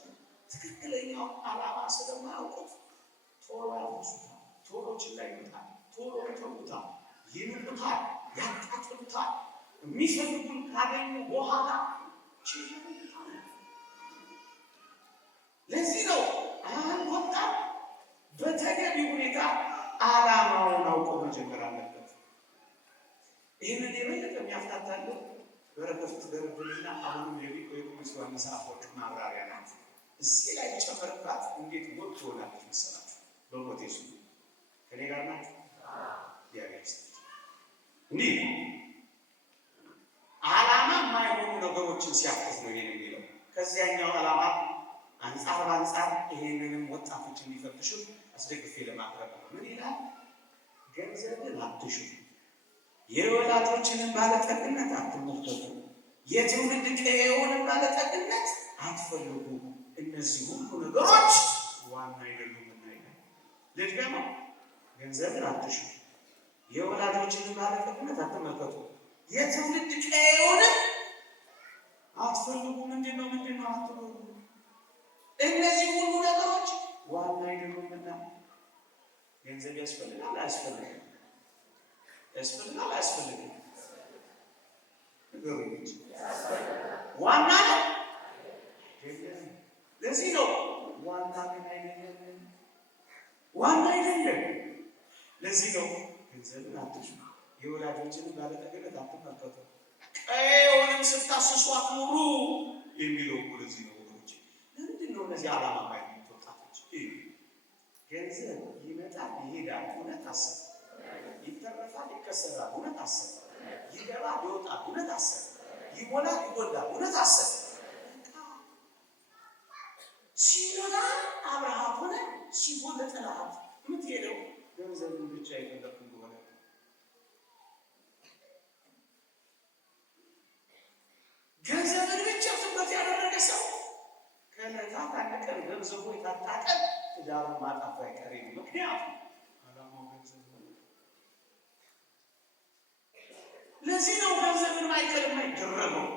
ትክክለኛው ዓላማ ስለማያውቁት ቶሎ ያልሱታል፣ ቶሎ ችላ ይሉታል፣ ቶሎ ይተውታል፣ ይንቁታል፣ ያቃጥሉታል። የሚፈልጉን ካገኙ በኋላ ችላ ይሉታል። ለዚህ ነው አንድ ወጣት በተገቢ ሁኔታ ዓላማውን አውቆ መጀመር አለበት። ይህንን የበለጠ የሚያፍታታለን በረከቱ ትደርብልና አሁንም የቅዱስ ዮሐንስ አፈወርቅ ማብራሪያ ናት። እዚህ ላይ ጨመርባት እንዴት ወጥ ትሆናለች መሰላችሁ? በሞቴሱ ከኔ ጋር ናት ያገስ እንዲህ ዓላማ የማይሆኑ ነገሮችን ሲያክት ነው ይሄን የሚለው። ከዚያኛው ዓላማ አንጻር ይሄንንም ወጣቶች እንዲፈትሹ አስደግፌ ለማቅረብ ነው። ምን ይላል? ገንዘብን አትሹ፣ የወላጆችንን ባለጠግነት አትመልከቱ፣ የትውልድ ቀዬውንም ባለጠግነት አትፈልጉ። እነዚህ ሁሉ ነገሮች ዋና አይደሉምና ይላል። ልድገመው፣ ገንዘብን አትሹ፣ የወላጆችንን ባለጠግነት አትመልከቱ፣ የትውልድ ቀዬውንም አትፈልጉ። ምንድን ነው አትፈልጉ? እነዚህ ሁሉ ነገሮች ዋና አይደሉምና። ገንዘብ ያስፈልጋል አያስፈልግም? ያስፈልጋል አያስፈልግም? ነገሮች ዋና ነው አይደለም። ለዚህ ነው ዋና ግን አይደለም፣ ዋና አይደለም። ለዚህ ነው ገንዘብን አትሹ፣ የወላጆችንን ባለጠግነት አትመልከቱ፣ ቀዬውንም ስታስሱ አትኑሩ የሚለው ለዚህ ነው። ለምንድን ነው እነዚህ ዓላማ ማይነት ወጣቶች? ገንዘብ ይመጣል ይሄዳል፣ እውነት አሰብ፣ ይተረፋል ይከሰራል፣ እውነት አሰብ፣ ይገባል ይወጣል፣ እውነት አሰብ፣ ይሞላል ይጎላል፣ እውነት አሰብ። ሲሞላ አብርሃም ሆነ፣ ሲጎል ጠላት የምትሄደው ገንዘብን ብቻ የፈለክ እንደሆነ ገንዘብን ብቻ ትኩረት ያደረገ ሰው ከዕለታት አንድ ቀን ገንዘቡ የታጣቀ ትዳሩን ማጣቱ አይቀርም። ምክንያቱም ዓላማው ገንዘብ ነው። ለዚህ ነው ገንዘብን ማይቀር የማይደረገው።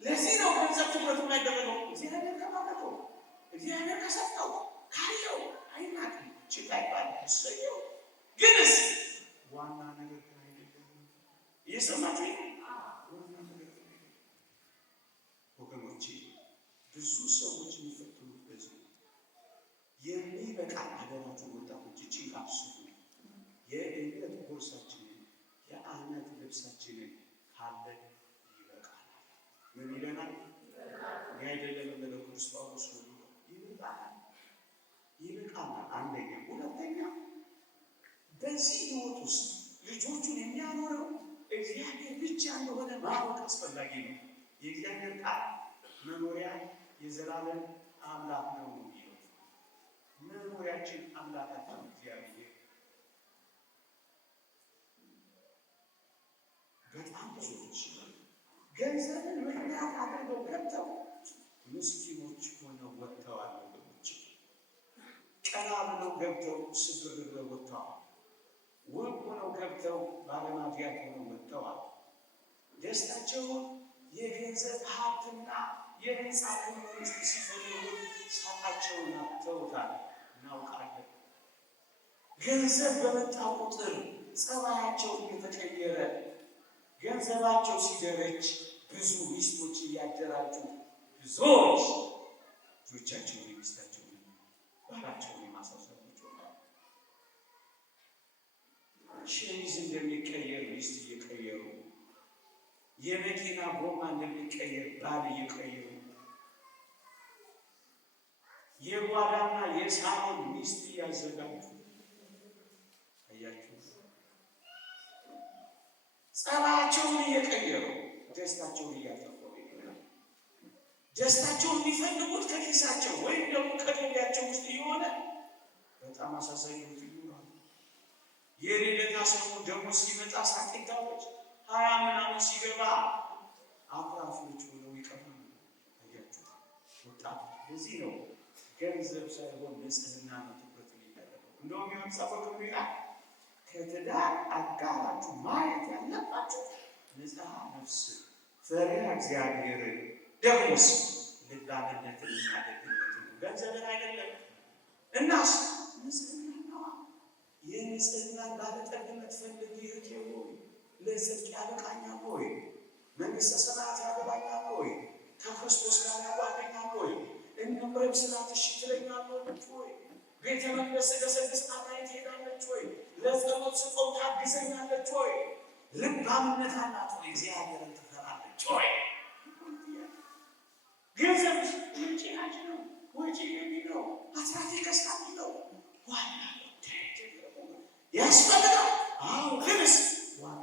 ለዚህ ነው ገንዘብ ትኩረት የማይደረገው። እግዚአብሔር ከማለቀው እግዚአብሔር ከሰጠው ካለው አይናቅም፣ ችግር አይባልም፣ እሰየው። ግንስ ዋና ነገር ግን አይደለም። እየሰማችሁ ዋና ነገር ወገኖቼ፣ ብዙ ሰዎች የሚፈትኑት በዚህ የሚበቃ አገራችሁ ወጣቶች እቺን አብስቱ። የእምነት ቦርሳችንን የአመት ልብሳችንን ካለን ይበቃል። ምን ይለናል? ይህ አይደለም የምንለው ቅዱስ ጳውሎስ ነው። ይበቃናል። አንደኛ። ሁለተኛ፣ በዚህ ህይወት ውስጥ ልጆቹን የሚያኖረው እግዚአብሔር ብቻ እንደሆነ ማወቅ አስፈላጊ ነው። የእግዚአብሔር ቃል መኖሪያ የዘላለም አምላክ ነው የሚለው። መኖሪያችን አምላካችን እግዚአብሔር በጣም ብዙዎች ገንዘብን ምክንያት አድርገው ገብተው ምስኪኖች ሆነው ወጥተዋል። ወገኖች ቀና ብለው ገብተው ስብር ብለው ወጥተዋል። ውብ ሆነው ገብተው ባለማድያት ሆነው ወጥተዋል። ደስታቸውን የገንዘብ ሀብትና የህንፃ ውስጥ ሲፈልጉ ሳታቸውን አጥተውታል። እናውቃለን። ገንዘብ በመጣ ቁጥር ጸባያቸው እየተቀየረ ገንዘባቸው ሲደረጅ ብዙ ሚስቶች እያደራጁ ብዙዎች ልጆቻቸውን የሚስታቸውን ባላቸውን የማሳሰባቸው ሸሚዝ እንደሚቀየር ሚስት እየቀየሩ፣ የመኪና ጎማ እንደሚቀየር ባል እየቀየሩ፣ የጓዳና የሳሎን ሚስት እያዘጋጁ አያችሁ። ጸባቸውን እየቀየሩ ደስታቸውን እያጠፉ፣ ደስታቸውን የሚፈልጉት ከኪሳቸው ወይም ደግሞ ከገቢያቸው ውስጥ የሆነ በጣም አሳሳቢ ይሆናል። የሌለታ ሰሞን ደግሞ ሲመጣ ሳቄታዎች 20 ምናምን ሲገባ አኩራፊዎች ሆነው ይቀርባሉ። አያችሁ ወጣት። በዚህ ነው ገንዘብ ሳይሆን ንጽህና ነው ትኩረት የሚደረገው። እንደውም የመጽሐፈ ይላል ከትዳር አጋራችሁ ማየት ያለባችሁ ንጽሐ ነፍስ፣ ፈሪሃ እግዚአብሔርን፣ ደግሞስ ልባምነትንና ደግነትን፣ ገንዘብን አይደለም። እናስ ንጽህና ነዋ። የንጽህናን ባለጠግነት ፈልግ ይህቴ ሆይ፣ ለጽድቅ ያበቃኛል ሆይ፣ መንግሥተ ሰማያት ያገባኛል ሆይ፣ ከክርስቶስ ጋር ያዋገኛል ሆይ፣ እንምረብ ስላት እሺ ትለኛለች ሆይ፣ ቤተ መቅደስ ገሰግስ አብራኝ ትሄዳለች ሆይ፣ ለጸሎት ስቆም ታግዘኛለች ሆይ፣ ልባምነት አላት ሆይ፣ እግዚአብሔርን ትፈራለች ሆይ። ገንዘብ ምንጭ ናች ነው፣ ወጪ ገቢ ነው፣ አስራት ከስራት ነው። ዋና ያስፈልጋል። አዎ ግንስ ዋና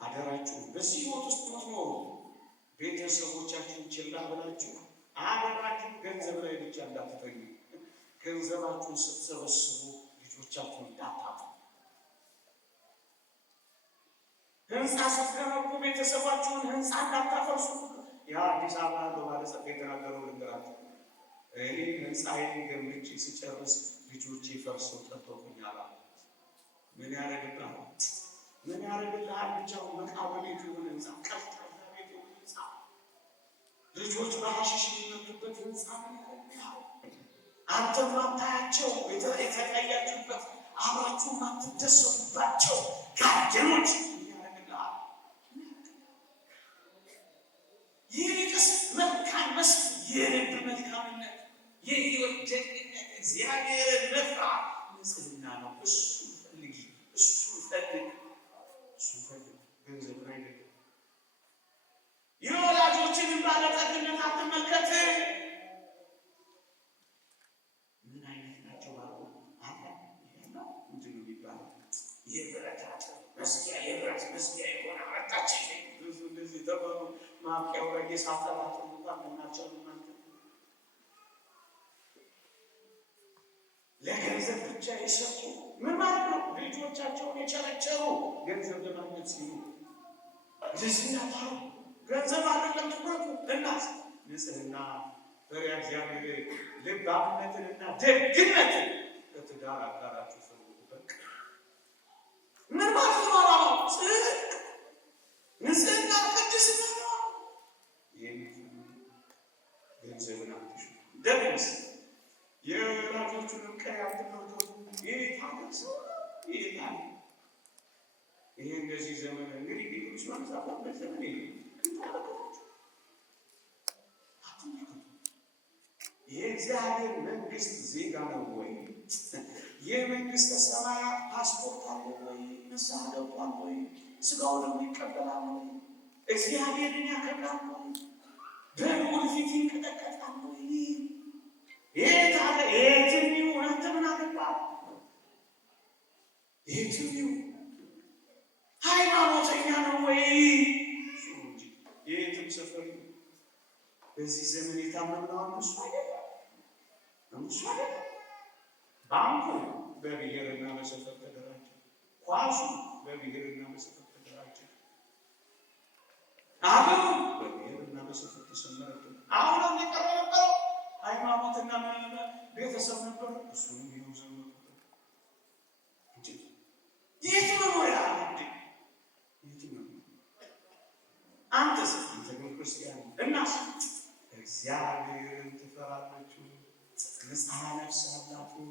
አደራችሁ በዚህ ህይወት ውስጥ ምትኖሩ ቤተሰቦቻችሁን ችላ ብላችሁ አደራችሁ ገንዘብ ላይ ብቻ እንዳትተኙ። ገንዘባችሁን ስትሰበስቡ ልጆቻችሁን እንዳታጡ። ህንፃ ስትገነቡ ቤተሰባችሁን ህንፃ እንዳታፈርሱ። የአዲስ አበባ ያለው ባለጸጋ የተናገረው ልንገራችሁ። እኔ ህንፃዬን ገንብቼ ስጨርስ ልጆቼ ፈርሰው ጠበቁኛል። ምን ያደርግልሃል? ምን ያደርግልሃል? ብቻውን መቃብር ቤት የሆነ ህንፃ፣ ቀዝቃዛ ቤት የሆነ ህንፃ፣ ልጆች በሐሽሽ የሚመጡበት ህንፃ ምን ያደርግልሃል? አንተ ማታያቸው የተለያያችሁበት አብራችሁ ማትደሰቱባቸው ጋርደኖች ምን ያደርግልሃል? ይልቅስ መልካም መስክ፣ የልብ መልካምነት፣ የህይወት ደግነት፣ እግዚአብሔርን መፍራት ንጽህና ነው። እሱን ፈልጊ፣ እሱን ፈልግ፣ እሱን ፈልግ። ገንዘብ አይደለም። የወላጆችን ባለጠግነት አትመልከት። ምን አይነት ናቸው ባሉ አለ ነው ምንድን ነው የሚባለው? የብረት መስጊያ፣ የብረት መስጊያ የሆነ አመጣች ብዙ እንደዚህ ተባሉ። ማብቂያው ላይ የሳተራት እንኳን ናቸው ማለት ለገንዘብ ብቻ የሰጡ ምን ማለት ነው? ልጆቻቸውን የቸረቸሩ ገንዘብ ለማግኘት ሲሉ ንጽህና ታሩ ገንዘብ አይደለም ትኩረቱ። እናት ንጽህና፣ ፈሪሃ እግዚአብሔር፣ ልባምነትንና ደግነትን ለትዳር አጋራችሁ ፈልጉበት። ምን ማለት ነው? አላማው ጽድቅ፣ ንጽህና፣ ቅድስና ነው። ገንዘብን አትሹ። ደግሞስ የወላጆቹንም ቀይ አትመልከቱ። ይታገሱ ይታል። ይሄ እንደዚህ ዘመን እንግዲህ ቢሉስ ማንሳት በዘመን ይታረቁ አትመልከቱ። የእግዚአብሔር መንግስት ዜጋ ነው ወይ? የመንግስተ ሰማያት ፓስፖርት አለ ወይ? ንስሐ ገብቷል ወይ? ስጋውን ይቀበላል ወይ? እግዚአብሔርን ያከብራል ወይ? በልዑል ፊት ይንቀጠቀጣል ወይ? የትኛው አንተ ምን አገባህ? የትኛው ሃይማኖተኛ ነው ወይ? የትም ሰፈር በዚህ ዘመን የታመነው እሱ አይደለም፣ እሱ አይደለም። ባንኩ በብሔርና በሰፈር ተደራጀ። ኳሱ በብሔርና በሰፈር ተደራጀ። አገሩ በብሔርና በሰፈር ተሰመረ። አሁን የቀረ ነበረው ሃይማኖትና ቤተሰብ ነበር። እሱንም ይኸው ዘመኑ እንጂ የት ነው ያለ የት ነው? አንተስ አንተ ክርስቲያን እናስ እግዚአብሔርን ትፈራላችሁ? ንጽሐ ነፍስ አላችሁ?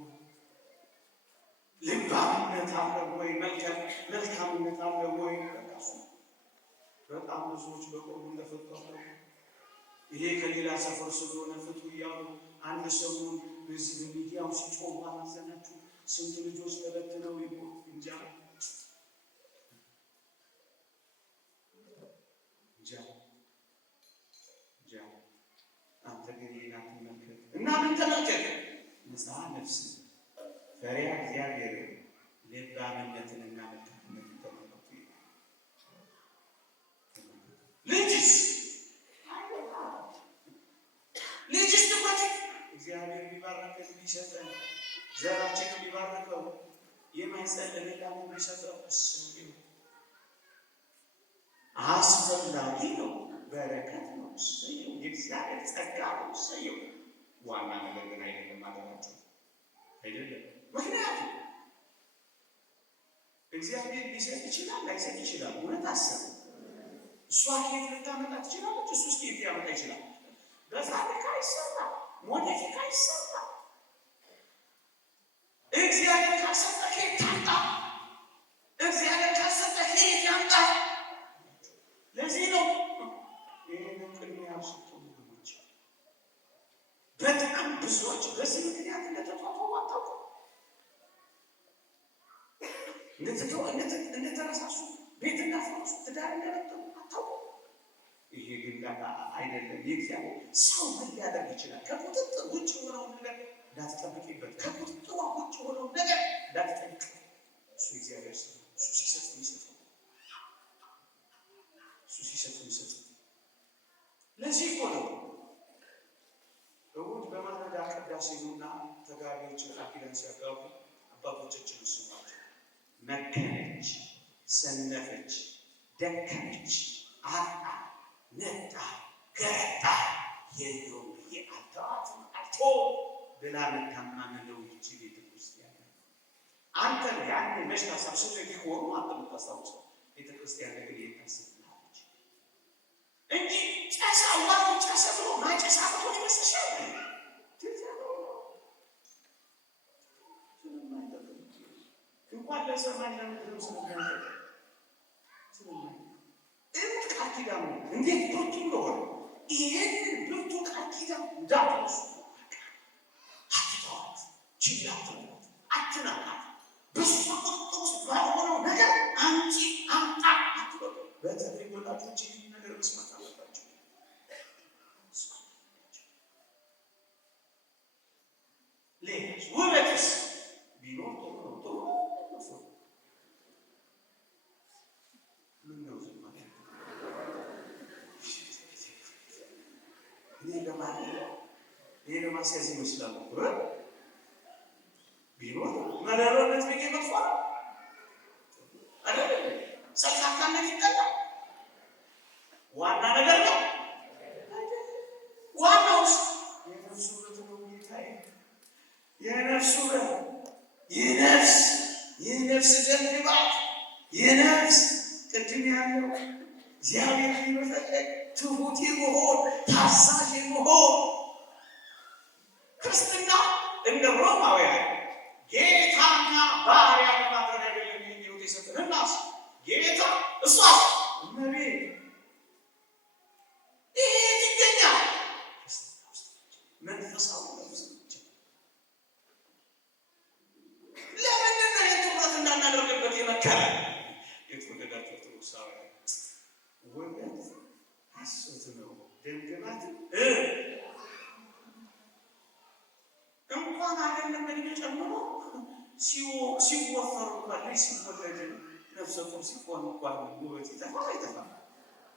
ልባምነት አለ ወይ? መልካምነት አለ ወይ? በጣም ብዙዎች በቆሙ እንደፈቷል። ይሄ ከሌላ ሰፈር ስለሆነ ፍቱ እያሉ አንድ ሰሞን በዚህ በሚዲያው ሲጮሁ አላዘናችሁ? ስንት ልጆች ተበትነው ይሞት እንጃ እንጃ እንጃ። አንተ ግን ይናት መልከት እና ምን ተመልከት? ንጽሐ ነፍስ ፈሪሃ እግዚአብሔር ልባምነትንና መልካምነትን ተመልከቱ። ልጅስ ትኩረት እግዚአብሔር ቢባረከን ቢሰጠን ዘራችንን ቢባርከው የማይጸልልን ቢሰጠው እሰየው፣ አስፈላጊ ነው፣ በረከት ነው፣ እሰየው፣ የእግዚአብሔር ጸጋ ነው፣ እሰየው። ዋና ነገር ግን አይደለም ማለታቸው አይደለም። ምክንያቱም እግዚአብሔር ሊሰጥ ይችላል፣ ላይሰጥ ይችላል። እውነት አሰብ እሷ ከየት ልታመጣ ትችላለች? እሱ እስከ የት ሊያመጣ ይችላል? በፋብሪካ ይሰራል፣ ሞዴፊካ ይሰራል። እግዚአብሔር ካልሰጠ ከየት ታምጣ? እግዚአብሔር ካልሰጠ ከየት ያምጣ? ለዚህ ነው ይህንን ቅድሚያ ያልሰጡ ወገኖች በጣም ብዙዎች በዚህ ምክንያት እንደተቷቷሙ አታውቁም? እንደተረሳሱ ቤትና ፍራሱ ትዳር እንደመጠሙ አታውቁም? ይሄ ግን አይደለም። የእግዚአብሔር ሰው ምን ሊያደርግ ይችላል? ከቁጥጥር ውጭ የሆነውን ነገር እንዳትጠብቂበት፣ ከቁጥጥር ውጭ የሆነውን ነገር እንዳትጠብቅ። እሱ እግዚአብሔር ሰው እሱ ሲሰጥ የሚሰጠው እሱ ሲሰጥ የሚሰጠው። ለዚህ እኮ ነው እሑድ በማለዳ ቅዳሴ ነውና ተጋቢዎች ቃል ኪዳን ሲያጋቡ አባቶቻችን እሱ ናቸው። መከነች፣ ሰነፈች፣ ደከመች፣ አጣ፣ ነጣ፣ ገረጣ የለውም ብዬ አልተዋትም አልቶ ብላ የምታማምለው ይቺ ቤተ ክርስቲያን አንተ ያን መሽታ ሰብስበ ቢሆኑ አንተ የምታስታውሰው ቤተ ክርስቲያን ግን የታስብላለች እንጂ ጨሳ ዋሩ ጨሳ ብሎ ማጨሳ ብሎ ይመስልሻል? እንኳን ለሰማይ ለምድር ስለማይጠቅ ቃል ኪዳኑ እንዴት ብርቱ እንደሆነ ይሄንን ብርቱ ቃል ኪዳን እንዳትረሱ። አትተዋት፣ ችላ አትበሏት፣ አትናቃት። በሷ ቁጥጥር ውስጥ ባልሆነው ነገር አንቺ አምጣ አትበሉ። በተለይ ወላጆች ይህን ነገር መስማት አለባቸው። ሌላስ ውበትስ ቢኖር ጥሩ ነው፣ ጥሩ ምነው ዝም ማለት ይሄ ለማስያዝ ይመስላል። ቢኖር መረረነት ቤት መጥፎ አይደለም። ሰካካነት ይጠላል። ዋና ነገር ነው። ዋናውስ የነፍሱ ውበት ነው። ጌታዬ የነፍሱ ውበት የነፍስ ደንግባት የነፍስ ቅድም ያለው እግዚአብሔር መፈለግ፣ ትሁት መሆን፣ ታዛዥ መሆን። ክርስትና እንደ ሮማውያን ጌታና ባሪያ ለማድረግ አይደለም። የሚወት የሰጠን እናስ ጌታ እሷ እመቤት ይሄ ይገኛል። መንፈሳዊ ለምስች ለምንድን ነው የትኩረት እንዳናደርግበት የመከረ የተወደዳቸው ኦርቶዶክሳውያን ወገት ሐሰት ነው። ደምግባት እንኳን አይደለም እድሜ ጨምሮ ሲወፈሩ እንኳን ልጅ ሲወለድ ነፍሰ ጡር ሲሆን እንኳን ውበት ይጠፋል አይጠፋም?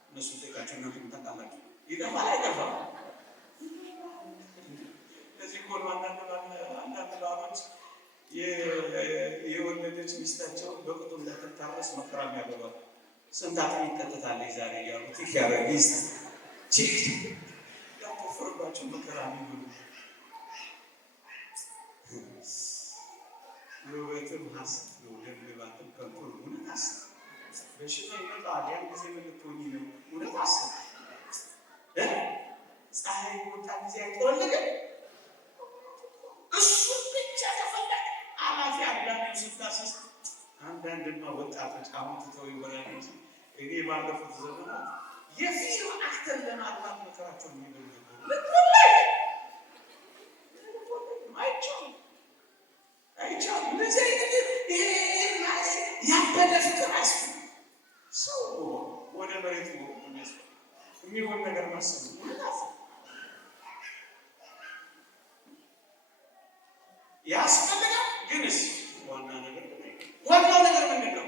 እነሱ ጠቃቸው ነው የምታውቃላችሁ። ይጠፋል አይጠፋም? እዚህ እኮ ነው አንዳንድ ባሎች የወለደች ሚስታቸው በቅጡ እንዳትታረስ መከራ የሚያገባል። ስንት አጥሚት ጠጥታለች ዛሬ እያሉት ይያረግ ሚስት ያቆፍርባቸው መከራ የሚብሉ ውበትም ሐሰት ነው። ደምግባትም ከንቱ ነው። እውነት ሐሰት በሽታ ይመጣል። ያን ጊዜ ምን ልትሆኚ ነው? እውነት ሐሰት ፀሐይ ወጣ ጊዜ አይተወለድም። እሱ ብቻ ተፈለገ አላፊ አዳሚው ስታስስ አንዳንድማ ወጣቶች አሁን ትተው ይሆናል እንጂ እኔ ባለፉት ዘመናት የፊልም አክተር ለማግባት መከራቸውን የሚበሉ ነበሩ። ማሰብ ያስፈልጋል። ግንስ ዋናው ነገር ምንድን ነው?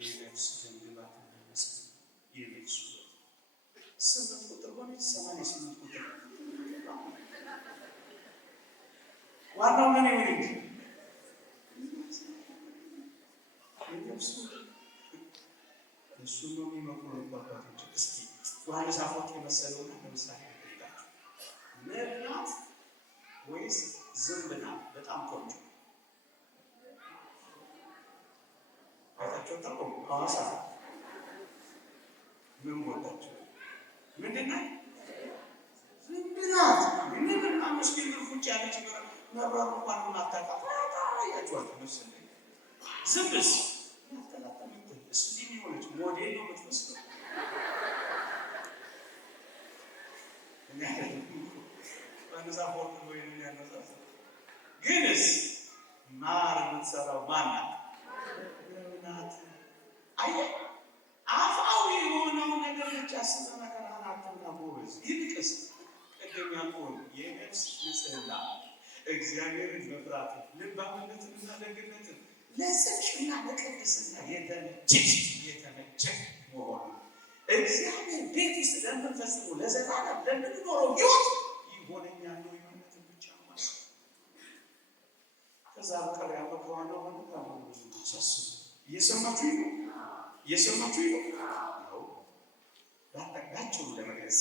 የነፍስ ደንግባትና መስል የነፍሱ 8 ቁጥር ሆነች 88 ቁጥር ዋናው ምን ይሁን እንጂ የነፍሱ እሱ ነው የሚመክሩ አባቶች። እስኪ ዮሐንስ አፈወርቅ የመሰለውና ለምሳሌ ይላችሁ ንብ ናት ወይስ ዝንብ ናት? በጣም ቆንጆ አይታችሁ ታውቁ? ሐዋሳ ምን ቦታችሁ ምንድን ነው? ዝንብ ናት። ንብና መስኪን ፉጭ ያለች መብረሩ እንኳን ማታውቃት ያያችኋት መሰለኝ። ዝንብስ እስቲ የሚሆነች ሞዴል ነው የምትመስለው። ዮሐንስ አፈወርቅ ወይ ያነሳሳ ግንስ ማር የምትሰራው ማናት? ናት። አየህ አፋዊ የሆነው ነገር ብቻ ስለመከራን አትምና ጎበዝ። ይልቅስ ቅድም ያልኩህን የነፍስ ንጽሕና እግዚአብሔርን መፍራት ልባምነትንና ደግነትን ለጽድቅና ለቅድስና የተመቸህ መሆኑ እግዚአብሔር ቤት ውስጥ ለምንፈጽመው ለዘላለም ለምንኖረው ሕይወት ይሆነኛል የሆነትን ብቻ ማለት ከዛ በቀር ያለው ከሆነ ሆነ ሳስቡ እየሰማችሁ ነው። ባጠቃችሁ ለመግለጽ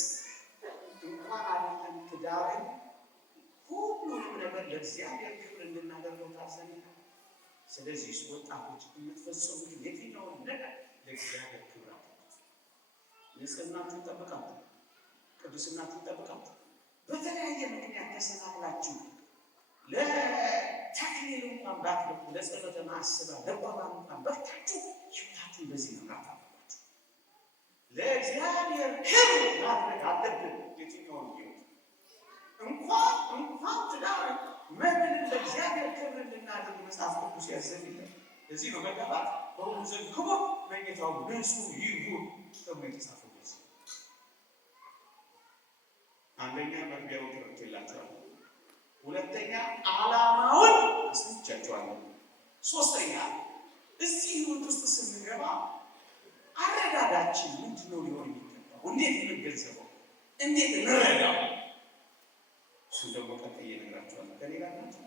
እንኳን አይደለም ትዳርን ሁሉንም ነገር ለእግዚአብሔር ክብር እንድናደርገው ታዘናል። ስለዚህ ወጣቶች የምትፈጽሙት የትኛውን ነገር ለእግዚአብሔር ክብር አድርጉት። ንጽሕናችሁን ጠብቃችሁ፣ ቅዱስናችሁን ጠብቃችሁ። በተለያየ ምክንያት ተሰናክላችሁ ለተክሊል እንኳን ባትበቁ ለጸሎተ ማዕስባ ለቁርባን እንኳን በርታችሁ ሕይወታችሁን በዚህ መምራት አለባችሁ። ለእግዚአብሔር ክብር ማድረግ አለብን። የትኛውን ሕይወት እንኳን ትዳር መብልን ለእግዚአብሔር ክብር እንድናደርግ መጽሐፍ ቅዱስ ያዘንልን። ለዚህ ነው መጋባት በሁሉ ዘንድ ክቡር መኝታው ንጹሕ ይሁን ተብሎ የተጻፈው። አንደኛ መግቢያውን ተረድቼላችኋለሁ። ሁለተኛ ዓላማውን አስረድቻችኋለሁ። ሶስተኛ እዚህ ሕይወት ውስጥ ስንገባ አረዳዳችን ምንድን ነው ሊሆን የሚገባው? እንዴት እንገንዘበው? እንዴት እንረዳው? እሱ ደግሞ ቀጥዬ እነግራችኋለሁ። ከኔ ጋር ናቸው።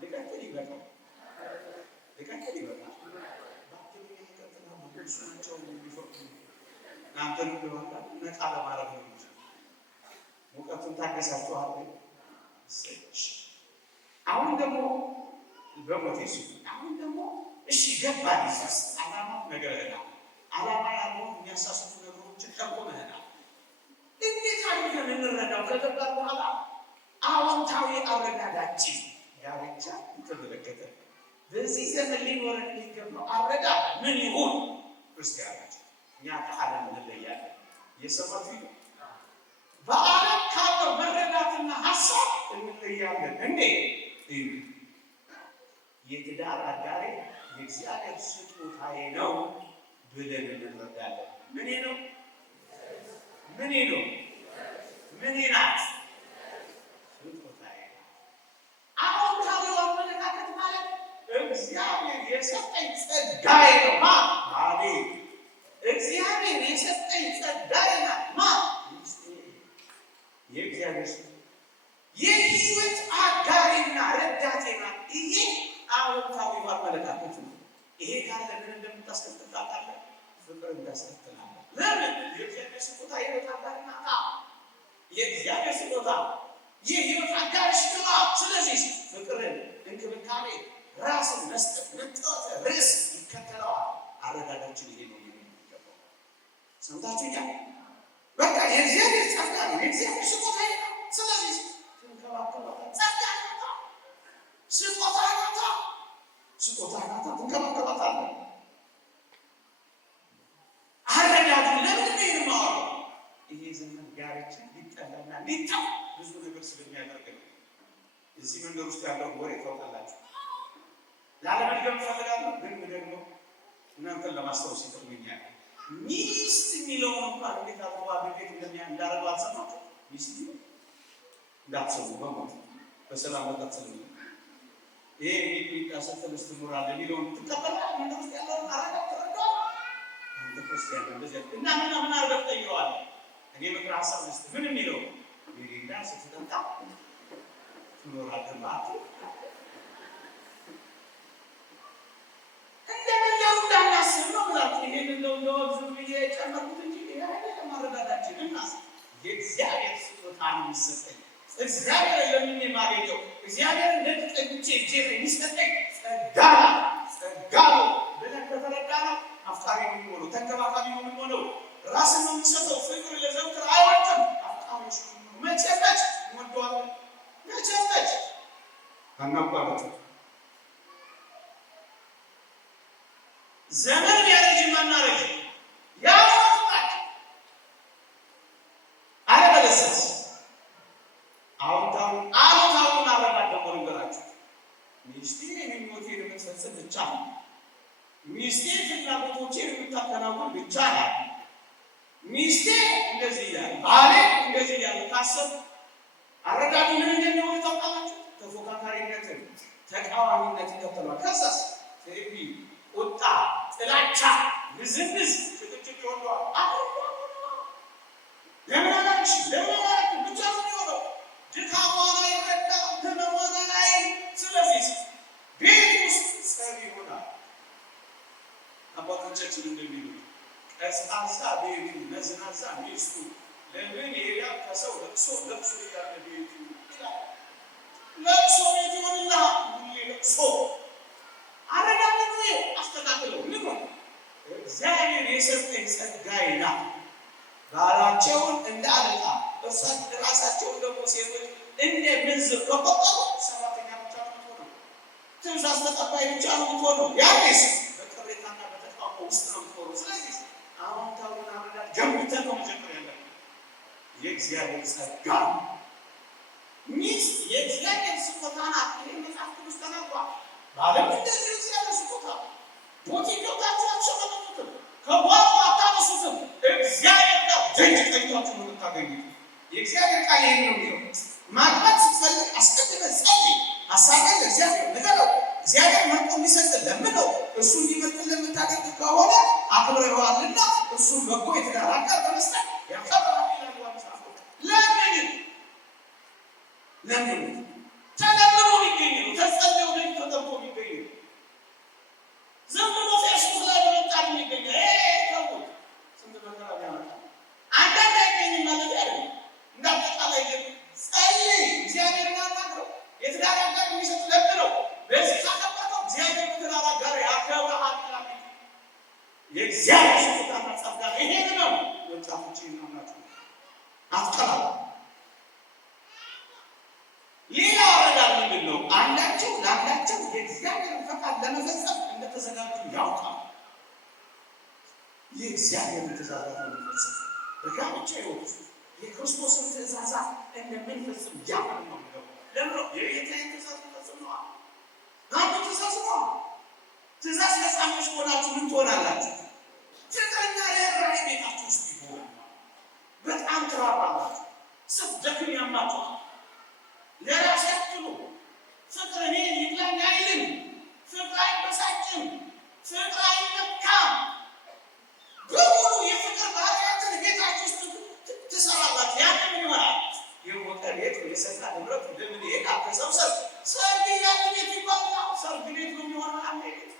ልቀጥል ይበቃል። እሱ ናቸው የሚፈርዱ እናንተን እንደሆነ ነቃ ለማድረግ ነው እንጂ ሙቀቱን ታገሳችኋል። አሁን ደግሞ በሞቴ አሁን ደግሞ እሺ ገባኝ። ዓላማው ነገርህና ዓላማ ያለውን የሚያሳስቱ ነገሮችን ጠቁመህናል። እንዴት አድርገን እንረዳው? ከገባን በኋላ አዎንታዊ አረዳዳችን ጋብቻ የተመለከተ በዚህ ዘመን ሊኖረን የሚገባው አረዳድ ምን ይሁን? ክርስቲያኖች እኛ ከዓለም እንለያለን። የሰማችሁ በዓለም ካለው መረዳትና ሀሳብ እንለያለን። እንዴት? የትዳር አጋሬ የእግዚአብሔር ስጦታዬ ነው ብለን እንረዳለን። ምኔ ነው? ምኔ ናት? ስጦታዬ። አዎንታዊው አመለካከት ማለት እግዚአብሔር የሰጠኝ ጸጋዬ ነው። አሜን። እግዚአብሔር የሰጠኝ ጸጋዬ ናት። የእግዚአብሔር የሕይወት አጋሪና ረዳቴ ናት። ይሄ አዎንታዊው አመለካከት ነው። ይሄ ካለ ምን እንደምታስከትል ታውቃለህ? ፍቅር እንዳስከትላለን። ለምን? የእግዚአብሔር ስጦታ የሕይወት አጋሪ ናት። የእግዚአብሔር ስጦታ የሕይወት አጋሪሽ ናት። ስለዚህ ፍቅርን፣ እንክብካቤ፣ ራስን መስጠት፣ መጠወት፣ ርዕስ ይከተለዋል። አረዳዳችን ይሄ ነው የሚገባው። ሰምታችሁኛል? በቃ የእግዚአብሔር ጸጋ ነው። የእግዚአብሔር ስጦታ ነው። ስለዚህ ትንከባከባታለህ። ጸጋ ናታ፣ ስጦታ ናታ፣ ትንከባከባታለህ። አረዳዱ ለምን ነው የማወራው? ይሄ ዘመን ጋብቻ ሊጠላና ሊተው ብዙ ነገር ስለሚያደርግ ነው። እዚህ መንገድ ውስጥ ያለው ወሬ ታውቃላችሁ። ላለመድገም እፈልጋለሁ፣ ግን ደግሞ እናንተን ለማስታወስ ይጠቅመኛል። ሚስት የሚለውን እንኳን እንዴት አጥዋ በቤት እንዳረገው አትሰማችሁ? ሚስት እንዳትሰሙ በሞት በሰላም ወጣትሰሙ ይሄ የሚታሰተው ስትኖራለ የሚለውን ትቀበላለህ? ምን ውስጥ ያለው አረጋግጥ አንተ ክርስቲያን እንደዚህ እና ምን አርገህ ጠይቀዋል? እኔ ምክር ሐሳብ ውስጥ ምን የሚለው ሚሪንዳ ስትጠጣ ትኖራለህ ማለት ነው። እንደምንለው እንዳናስብ ነው ማለት ይሄን እንደው ዝም ብዬ ጨመርኩት እንጂ ይሄ አይደለም ማረዳዳችን እናስ የእግዚአብሔር ስጦታ ነው የሚሰጠኝ። እግዚአብሔር ለምን የማገኘው እግዚአብሔር እንደተጠግቼ ጄር የሚሰጠኝ ጸጋ ብለን ከተረዳነው አፍቃሪ ነው የሚሆነው፣ ተንከባካቢ ነው የሚሆነው፣ ራስን ነው የሚሰጠው። ፍቅር ለዘውትር አይወድም። አፍቃሪዎች መቼመች ወደዋል መቼመች አናቋረጥ ዘመን ያረጅ ማናረጅ ያወጣት አለበለሰስ አውታው አረጋግጦ ነገራችሁ። ሚስቴ የሚሞቴን የምትፈጽም ብቻ ነው። ሚስቴ ፍላጎቶቼን የምታከናውን ብቻ ነው። ሚስቴ እንደዚህ ይላል፣ ባሌ እንደዚህ ይላል ካሰብ አረጋጊ ምን እንደሚሆን ታውቃላችሁ? ተፎካካሪነትን፣ ተቃዋሚነትን ይከተላል። ከዛስ ትዕቢ፣ ቁጣ፣ ጥላቻ፣ ግዝግዝ፣ ጭቅጭቅ ይወጣዋል። ለምናላች ብቻ ነው የሚሆነው። ድካሟን አይረዳ፣ ህመሟን አይ። ስለዚህ ቤት ውስጥ ጸብ ይሆናል። አባቶቻችን እንደሚሉት ቀዝቃዛ ቤቱ ነዝናዛ ሚስቱ ለምን የያ ከሰው ለቅሶ ያለ ቤቱ ይላል። ለቅሶ ቤት ይሆንና ሁሌ ለቅሶ አረጋግጥ ነው አስተካክለው ምን ነው እግዚአብሔር የሰጠኝ ጸጋዬ ናት። ባላቸውን እንደ አለቃ ራሳቸውን ደግሞ ሴቶች እንደ ምንዝር ከቆጠሩ ሰራተኛ ብቻ ነው፣ ትእዛዝ ተቀባይ ብቻ ነው። ያኔስ በቅሬታና በተቃውሞ ውስጥ ነው የምትኖረው። ስለዚህ አዎንታዊውን አረዳድ ገንብተን ነው መጀመር ያለብን። የእግዚአብሔር ጸጋ ሚስት የእግዚአብሔር ስጦታ ናት። ይህ መጽሐፍ ቅዱስ ተናግሯል። ባለም እንደዚህ እግዚአብሔር ስጦታ ቦቲዶታችሁ አትሸመጡትም፣ ከቧንቧ አታነሱትም። እግዚአብሔር ጋር ደጅ ጠኝታችሁ ነው የምታገኙት። የእግዚአብሔር ቃል ይሄን ነው የሚለው። ማግባት ስትፈልግ አስቀድመህ ጸልይ፣ ሀሳብህን ለእግዚአብሔር ንገረው። እግዚአብሔር መርጦ የሚሰጥህ ለምነው። እሱ እንዲመጥን ለምታደርግ ከሆነ አክብረዋልና እሱን በጎ የትዳር አጋር በመስጠት ያከብራል ይላል መጽሐፍ። ለምን ተለምኖ የሚገኝ ነው፣ ተጸልዮ ደጅ ተጠምቆ የሚገኝ ነው። ዝም ብሎ ፌስቡክ ላይ በመጣት የሚገኝ ተውት። ስንት መከራ ያመጣል። አንዳንድ አይገኝም ማለት አይደለም። እንዳጠቃላይ ግን ጸልይ፣ እግዚአብሔርን አናግረው። የትዳር አጋር የሚሰጥ ለምነው። በዚህ ካከበረው እግዚአብሔር የትዳር አጋር ያከብራል ይላል። የእግዚአብሔር ስጦታና ጸጋ ይሄ ነው። ወጣቶች እናናችሁ አትቀላሉ። ሌላ አረዳድ ምንድን ነው? አንዳቸው ለአንዳቸው የእግዚአብሔርን ፈቃድ ለመፈጸም እንደተዘጋጁ ያውቃል። የእግዚአብሔርን ትእዛዛት ለመፈጸም በጋብቻ ሕይወት የክርስቶስን ትእዛዛት እንደምንፈጽም ያምን ነው። ለምን የጌታዬን ትእዛዝ መፈጸም ነው። አንዱ ትእዛዝ ነው። ትእዛዝ ፈጻሚዎች ሆናችሁ ምን ትሆናላችሁ? ፍቅርና ርኅራኄ ቤታችሁ ውስጥ ይሆናል። በጣም ትራራላችሁ። ስደክም ያማችኋል። ለራስ ያትሉ ፍቅር እኔን ይብላኝ አይልም። ፍቅር አይበሳጭም። ፍቅር አይመካም። በሙሉ የፍቅር ባህሪያትን ቤታችሁ ውስጥ ትሰራላችሁ። ያን ምን ይሆናል? የሞቀ ቤት የሰጣ ንብረት ለምን ይሄዳል? ከሰብሰብ ሰርግ ያለ ቤት ይባላል። ሰርግ ቤት ነው የሚሆን ማለት ነው።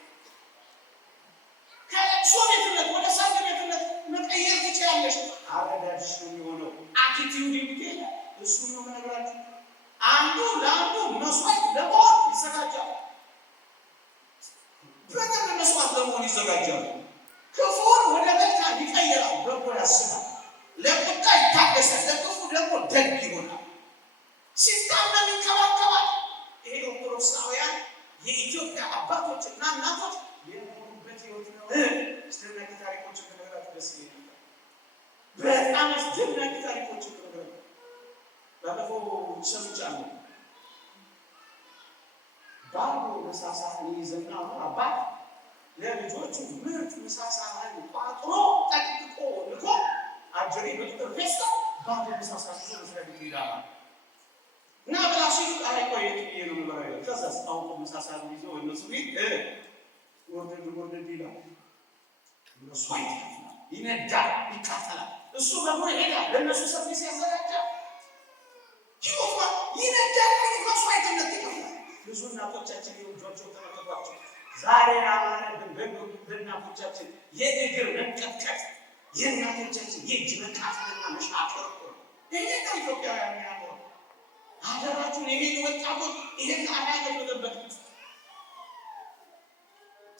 ከለቅሶ ቤትነት ወደ ሰርግ ቤትነት መቀየር ትችላለሽ። አረዳድሽ ነው የሚሆነው። አቲቲዩድ የሚገኝ እሱ ነው የምነግራችሁ። አንዱ ለአንዱ መስዋዕት ለመሆን ይዘጋጃል። በደንብ መስዋዕት ለመሆን ይዘጋጃሉ። ክፉን ወደ መልካም ይቀይራል። በጎ ያስባል። ለቁጣ ይታገሳል። ለክፉ ደግሞ ደግ ይሆናል። ሲታመም ይንከባከባል። ይሄ ኦርቶዶክሳውያን የኢትዮጵያ አባቶችና እናቶች የኖሩበት ሕይወት ነው። አስደናቂ ታሪኮችን ከነገራችሁ ደስ ይላል። በጣም አስደናቂ ታሪኮችን ከነገራችሁ ባለፈው ሰምቻለሁ። ባሉ መሳሳት ይዘና አባት ለልጆቹ ምርጥ ምሳ ሳህን ቋጥሮ ጠቅጥቆ ልኮ አጀሬ በቁጥር ፌስታ ባዶ ምሳ ሳህን መስሪያ ቤት ይላል እና ብላሽ አይ ቆይ ነው ምበራው ከዛስ አውቆ ምሳ ሳህን ይዞ እነሱ ቤት ወርደ ይላል እነሱ ይነዳል ይካፈላል እሱ በሙሉ ይሄዳል ለነሱ ሰርቪስ ያዘጋጃ ይወጣ ይነዳል ይቆስ አይተነት ይላል ብዙ እናቶቻችን ልጆቻቸው ተመከቷቸው ዛሬ አማረብን በእናቶቻችን የእግር መንቀጥቀጥ የእናቶቻችን የእጅ መቃጠልና መሻከር ይሄ ነው ኢትዮጵያውያን ያለው ሀገራችሁን ይሄን ወጣቶች ይሄን አላገር መጠበቅ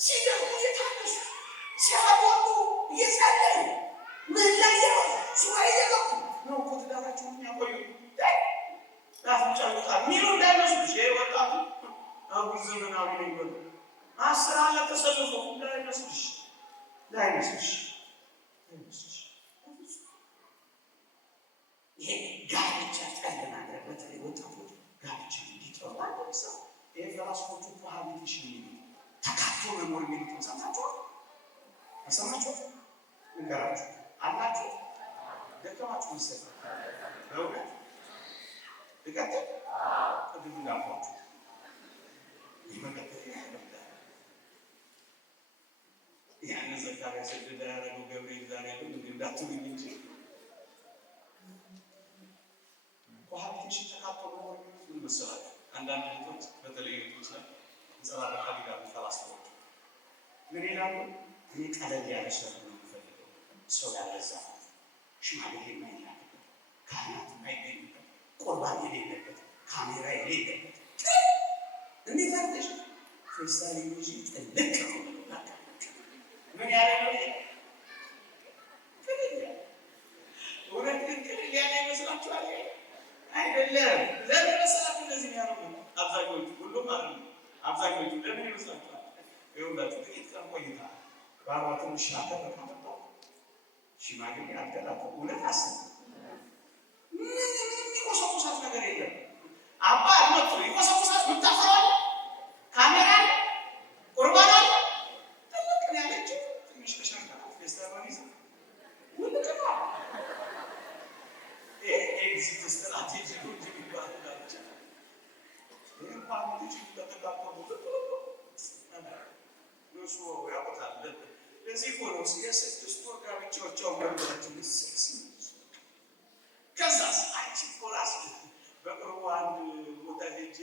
ሲደርሱ የታነሱ ሲያወጡ እየጸለዩ ምን ላይ ያው ሱባኤ እየገቡ ነው እኮ ትዳራቸውን የሚያቆዩ ራሳቸው ሚሉ እንዳይመስሉሽ ይሄ ወጣቱ አሁን ዘመናዊ ነው ይበሉ 10 ዓመት ተሰልፎ እንዳይመስልሽ ይሄ ጋብቻ ጠልና በተለይ ወጣቶች ጋብቻ እንዲጠሩ አንደሰው የራስዎቹ ፕሮሃቢቴሽን ተካቶ መኖር የሚሉትን ሰማችሁ እንገራችሁ አላችሁ ደከማችሁ ይሰጥ በእውነት ይቀጥል ቅድም እንዳልኳችሁ ይመቀጥል ያን ዘካርያስ ሰደደ ያረገው ገብርኤል ዛሬ ያለው እንዳትሉኝ እንጂ ፕሮሃቢቴሽን ተካቶ መኖር የሚሉት ምን መሰላችሁ? አንዳንድ ልጆች በተለይ ልጆች ላይ እንጸባረቃል ይላሉ ካላስተዋሉ ምን ይላሉ? እኔ ቀለል ያለ ሰው ነው የምፈልገው ሰው ያለዛ ሽማግሌ የማይላክበት ካህናት የማይገኙበት ቁርባን የሌለበት ካሜራ የሌለበት እንዴት አድርገሽ ፌስታል ይዤ ጥልቅ ነው ምን ያለ ነው እውነት ግን ቅልል ያለ ይመስላችኋል? አይደለም። ለምን መሰላችሁ እንደዚህ ያደርጉ አብዛኞቹ ሁሉም ማለት ነው አብዛኞቹ ለምን ይመስላችኋል? ይኸውላችሁ ጥቂት ቀን ቆይታ ባሏ ትንሽ አተረካ መጣ ሽማግሌ አልገላጠ እውነት አስብ ምን የሚቆሰቁሳት ነገር የለም አባ አልመጡ ይቆሰቁሳት ምታፈራለ ካሜራ አለ ቁርባን አለ ትልቅ ነው ያለችው ትንሽ ተሸርካት ፌስታል ይዘ ውልቅና ኤግዚት ስትራቴጂ ነው እንጂ የሚባል ዳርቻ እንኳን ልጅ ተተካከሉ እሱ ያውቃል ለዚህ ፎሎስ የስድስት ወር ጋብቻዎቻቸው መርዳቸው ስክስ ከዛስ አንቺ ኮራስ በቅርቡ አንድ ቦታ ሄጄ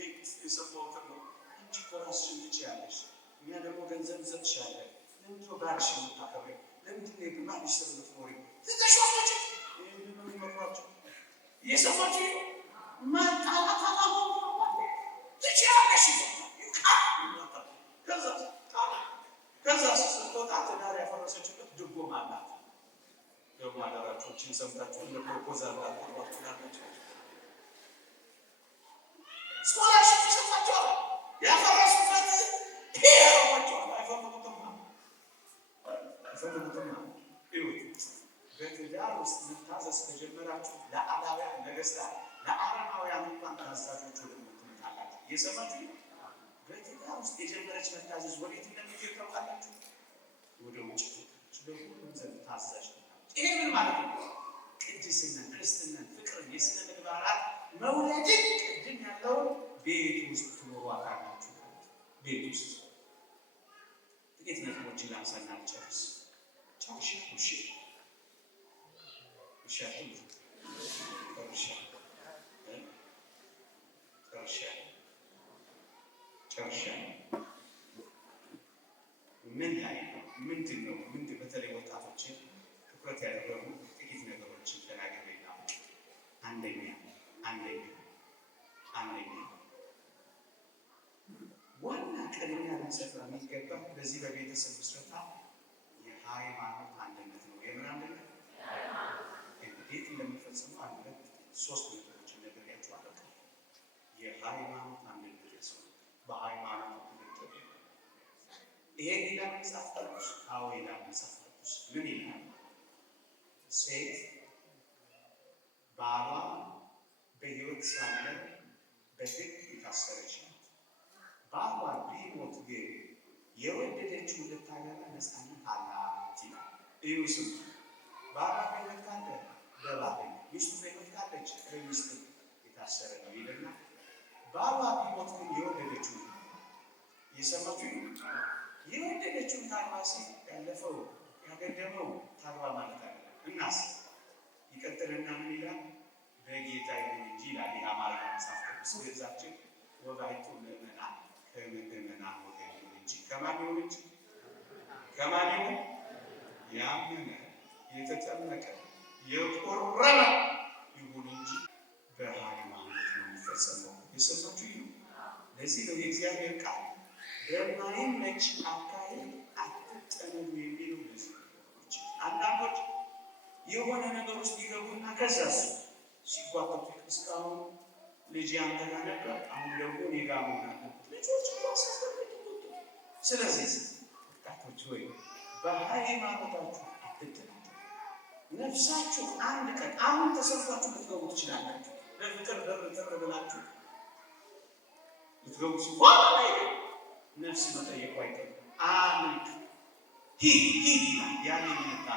የሰማሁት ነው አንቺ ኮራስሽን ትችያለሽ እኛ ደግሞ ገንዘብ እንሰጥሻለን ለምንድን ነው ባልሽን የምታከብሪው ለምንድን ነው የግማሽ ስር የምትኖሪ ትተሾች ይህን ነው የሚመክሯቸው እየሰማችሁ ማጣላታታሁ ትችያለሽ ከዛስ ስትወጣ ትዳር ያፈረሰችበት ድጎማ አላት ደግሞ አዳራቾችን ሰምታችሁ ለፕሮፖዛል አላችሁ ናቸው ስኮላርሽፕ ይሰጣቸዋል ያፈረሱበት ሄሮዎቿል አይፈልጉትማ ይሁት በትዳር ውስጥ መታዘዝ ከጀመራችሁ ለአላውያን ነገስታት ለአረማውያን እንኳን ታዛዦች ወደ ምትመጣላችሁ እየሰማችሁ በትዳር ውስጥ የጀመረች መታዘዝ ወዴት እንደምትሄድ ታውቃላችሁ? ወደ ውጭ ለሁሉም ዘንድ ታዛዥ ይሄ ምን ማለት ነው? ቅድስናን፣ ክርስትናን፣ ፍቅርን፣ የስነ ምግባራት መውለድን ቅድም ያለውን ቤት ውስጥ ትኖሯታላችሁ። ቤት ውስጥ ጥቂት ነጥቦችን ላንሳና ልጨርስ። ምን ላይ ነው? ምንድን ነው? በተለይ ወጣቶችን ትኩረት ያደረጉ ጥቂት ነገሮችን ተናግሬና አንደኛ ዋና ቅድሚያ ልንሰጠው የሚገባ በዚህ በቤተሰብ ምስረታ የሃይማኖት አንድነት ነው። የምን አንድነት? እንዴት እንደሚፈጽሙ አንድነት ሶስት ነገሮችን ነግሬያችኋለሁ። የሃይማኖት አንድነት ነው። በሃይማኖት ይሄ ይላል መጽሐፍ ቅዱስ። አዎ ይላል መጽሐፍ ቅዱስ። ምን ይላል? ሴት ባሏ በሕይወት ሳለ በሕግ የታሰረች ናት። ባሏ ቢሞት ግን የወደደችውን ልታገባ ነፃነት አላት ይላል። እዩ ስሙ። ባሏ በሕይወት ካለ በባል ሚስቱ በሕይወት ካለች በሚስት የታሰረ ነው ይልና ባሏ ቢሞት ግን የወደደችውን የሰማችሁ የወደደችውን ታግባ ሲል ያለፈው ያገደመው ታግባ ማለት አለ። እናስ ይቀጥልና ምን ይላል? በጌታ ይሁን እንጂ ይላል። የአማርኛ መጽሐፍ ቅዱስ ገጻችን ወባይቱ ምዕመናን ከምዕመናን ወገን ይሁን እንጂ ከማን ይሁን እንጂ ከማን ይሁን? ያመነ የተጠመቀ የቆረበ ይሁን እንጂ በሃይማኖት ነው የሚፈጸመው። የሰማችሁ ይሁን። ለዚህ ነው የእግዚአብሔር ቃል በማይመች አካሄድ አትጠመዱ የሚለው። ለዚህ አንዳንዶች የሆነ ነገር ውስጥ ይገቡና ከዛስ ሲጓተቱ እስካሁን ልጅ አንተ ጋር ነበር፣ አሁን ደግሞ እኔ ጋር መሆን አለበት። ልጆች ማሳሰበት። ስለዚህ ወጣቶች ወይ በሃይማኖታችሁ አትጠመዱ። ነፍሳችሁ አንድ ቀን አሁን ተሰጥቷችሁ ልትገቡ ትችላላችሁ። በፍቅር በፍቅር ብላችሁ ልትገቡ ሲሆን ነፍስ መጠየቁ አይቀርም። አምን ሂድ ይላል። ያን የሚመጣ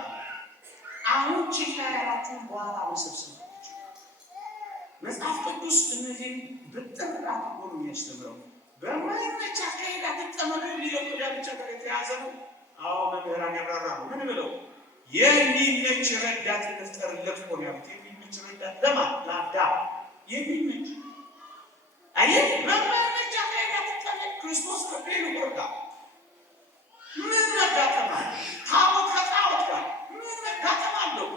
አሁን ችላ ያላችሁን በኋላ መሰብሰብ መጽሐፍ ቅዱስ እነዚህም ብጥር አድርጎ ነው የሚያስተምረው። በማይመች አካሄድ አትጠመዱ የሚለው ብቻ ጋር የተያዘ ነው። አዎ መምህራን ያብራራሉ። ምን ብለው የሚመች ረዳት እንፍጠርለት እኮ ነው ያሉት። የሚመች ረዳት ለማን? ለአዳም የሚመች አየህ። በማይመች አካሄድ አትጠመዱ። ክርስቶስ ከቤሉ ወርዳ ምን መጋጠም አለ? ታቦት ከጣዖት ጋር ምን መጋጠም አለው?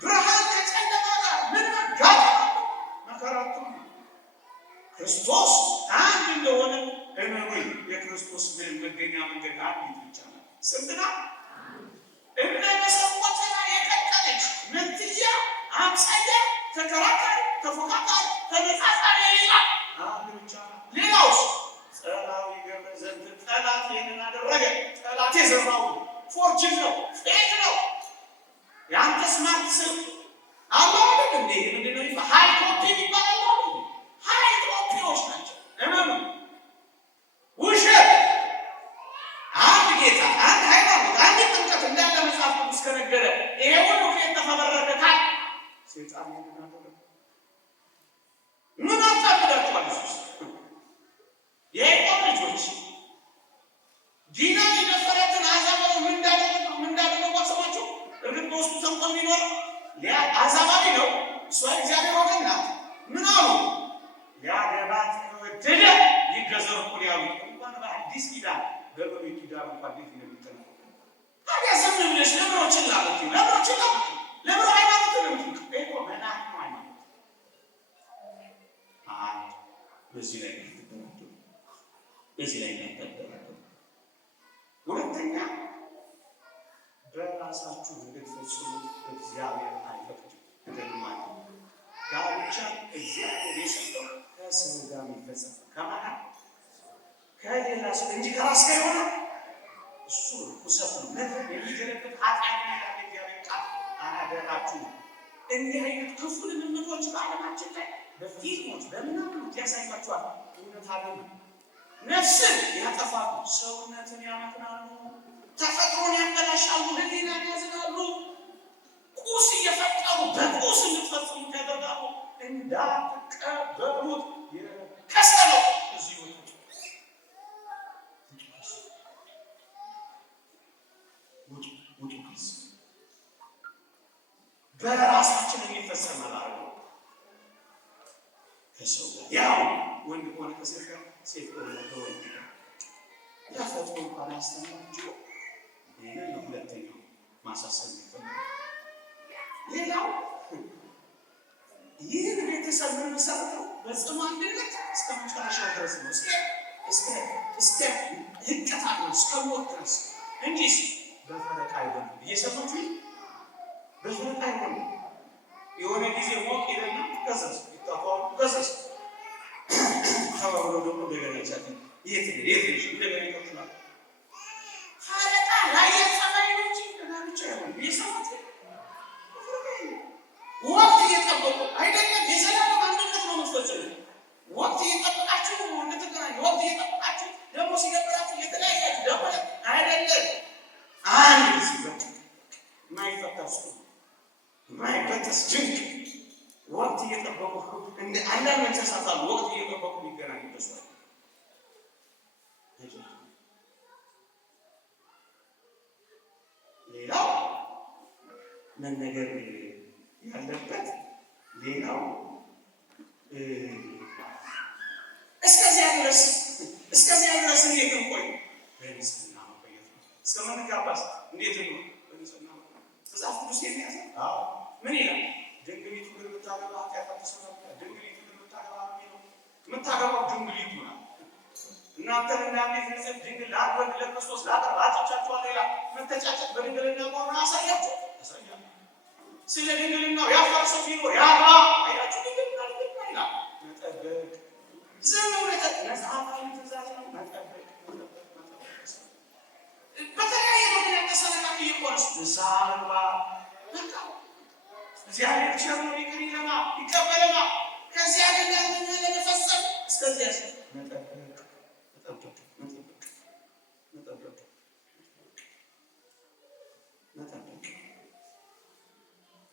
ብርሃን ከጨለማ ጋር ምን መጋጠም አለው? መከራቱ ክርስቶስ አንድ እንደሆነ እመኑኝ። የክርስቶስ መገኛ መንገድ አንድ ብቻ ነው። ስንትና እነ መሰቆት ላይ የቀጠለች መንትያ አምሳያ ተከራካሪ ተፎካካሪ ተነጻጻሪ ሌላ አንድ ብቻ። ሌላውስ ጸላዊ ገብረ ዘንድ ጠላት ይህንን አደረገ። ጠላት የዘራው ፎርጅን ነው፣ ፌክ ነው። የአንተ ስማርት ስም አላወቅም እንዴ? ምንድነው ይባል? ሃይ ኮፒ ይባላል። ሃይ ኮፒዎች ናቸው። እመኑ። ውሸት አንድ ጌታ፣ አንድ ሃይማኖት፣ አንድ ጥምቀት እንዳለ መጽሐፍ ቅዱስ ከነገረ ይሄ ሁሉ ከየት ተፈበረከታል? ሴጣን ምን አደረገ? ምን አጣብዳችኋል? የያዕቆብ ልጆች ዲናን የደፈረትን አሕዛባዊ ምን እንዳደረጉ አሰባችሁ? እርግጥ በውስጡ ተንኮል ቢኖር አሕዛባዊ ነው፣ እሷ እግዚአብሔር ወገን ናት። ምን አሉ? ሊያገባት ከወደደ ይገዘር እኮ ያሉት እንኳን በአዲስ ኪዳን በብሉይ ኪዳን እንኳን ቤት እንደሚጠነቀቁ ታዲያ ዝም ብለሽ ለምሮችን ላሉት ለምሮችን ላሉት ለምሮ ሃይማኖት ለምት እኮ መናቅ ነው ሃይማኖት። በዚህ ላይ ተደረገ። ሁለተኛ በራሳችሁ እንድትፈጽሙ እግዚአብሔር አይፈቅድም። ደግማል ጋብቻ እግዚአብሔር የሰጠው ከሰው ጋር የሚፈጸም ከማን ከሌላ ሰው እንጂ ከራስ ጋር የሆነ እሱ ርኩሰት ነው። ነገር የሚገለበት ኃጢአት ነው። እግዚአብሔር ቃል አደራችሁ። እንዲህ አይነት ክፉ ልምምዶች በዓለማችን ላይ በፊልሞች በምናምኖች ያሳያችኋል። እውነት አለ። ነፍስን ያጠፋሉ፣ ሰውነትን ያመክናሉ፣ ተፈጥሮን ያበላሻሉ፣ ሕሊናን ያዝናሉ። ቁስ እየፈጠሩ በቁስ እንድትፈጽሙ ያደርጋሉ። እንዳትቀበሉት ከሰለው እዚህ ውጡ ከዚህ በራሳችን የሚፈጸም ማለት ነው። ከሰው ጋር ያው ወንድ ከሆነ ከሴት ጋር፣ ሴት ከሆነ ከወንድ ጋር ተፈጥሮ እንኳን ያስተምራችሁ። ይህንን ሁለተኛው ማሳሰብ ይፈልጋል። ሌላው ይህን ቤተሰብ የሚመሰርተው በጽኑ አንድነት እስከ መጨረሻው ድረስ ነው። እስከ ህቀት ነው፣ እስከ ሞት ድረስ እንጂ በፈረቃ አይሆንም። እየሰማችሁ በፈረቃ አይሆንም። የሆነ ጊዜ ሞቅ ይለና ከሰስ ይታቋም ከሰስ ተባብሎ ደግሞ እንደገና ይቻላል። የት እንደገና ይቀጥላል። ፈረቃ ላይ የጸባይ ነው እንጂ ብቻ አይሆንም። እየሰማችሁ ወቅት እየጠበቁ አይደለም። የዘላለም አንድነት ነው የምትፈጽሙ። ወቅት እየጠበቃችሁ እንደተገናኙ ወቅት እየጠበቃችሁ ደግሞ ሲገበራችሁ የተለያያችሁ ደግሞ እንደ አንዳንድ መንፈሳት አሉ ወቅት እየጠበቁ የሚገናኙ ይመስላል። ሌላው መነገር ያለበት ሌላው እስከዚያ ድረስ እንዴት እንቆይ? በንጽህና መቆየት ነው። እስከምንጋባስ እንዴት ነው? በንጽህና መቆየት መጽሐፍ ቅዱስ የሚያሳይ ምን ይላል? ድንግሊቱ ግን ብታገባ ኃጢአት አትሰራም። ድንግሊቱ ግን ብታገባ ነው የምታገባው ድንግሊቱ ናት። እናንተን እንዳንዴት ንጽሕት ድንግል ለአንድ ለክርስቶስ ላቀርብ አጭቻችኋል። ሌላ መተጫጨት በድንግልና መሆኑን አሳያችሁ። ስለ ድንግልናው ያፈርሰው ቢኖር ያግባ አይላችሁ። ድንግልና ይላል መጠበቅ ዝም ብለህ መጽሐፋዊ ትእዛዝ ነው። መጠበቅ በተለያየ ምክንያት ተሰነካክ እየቆረስ ንስሐ መግባት በቃ እግዚአብሔር ቸር ነው፣ ይቅር ይለናል፣ ይቀበለናል። ከዚያ ግን ያንን ለመፈጸም እስከዚያ መጠበቅ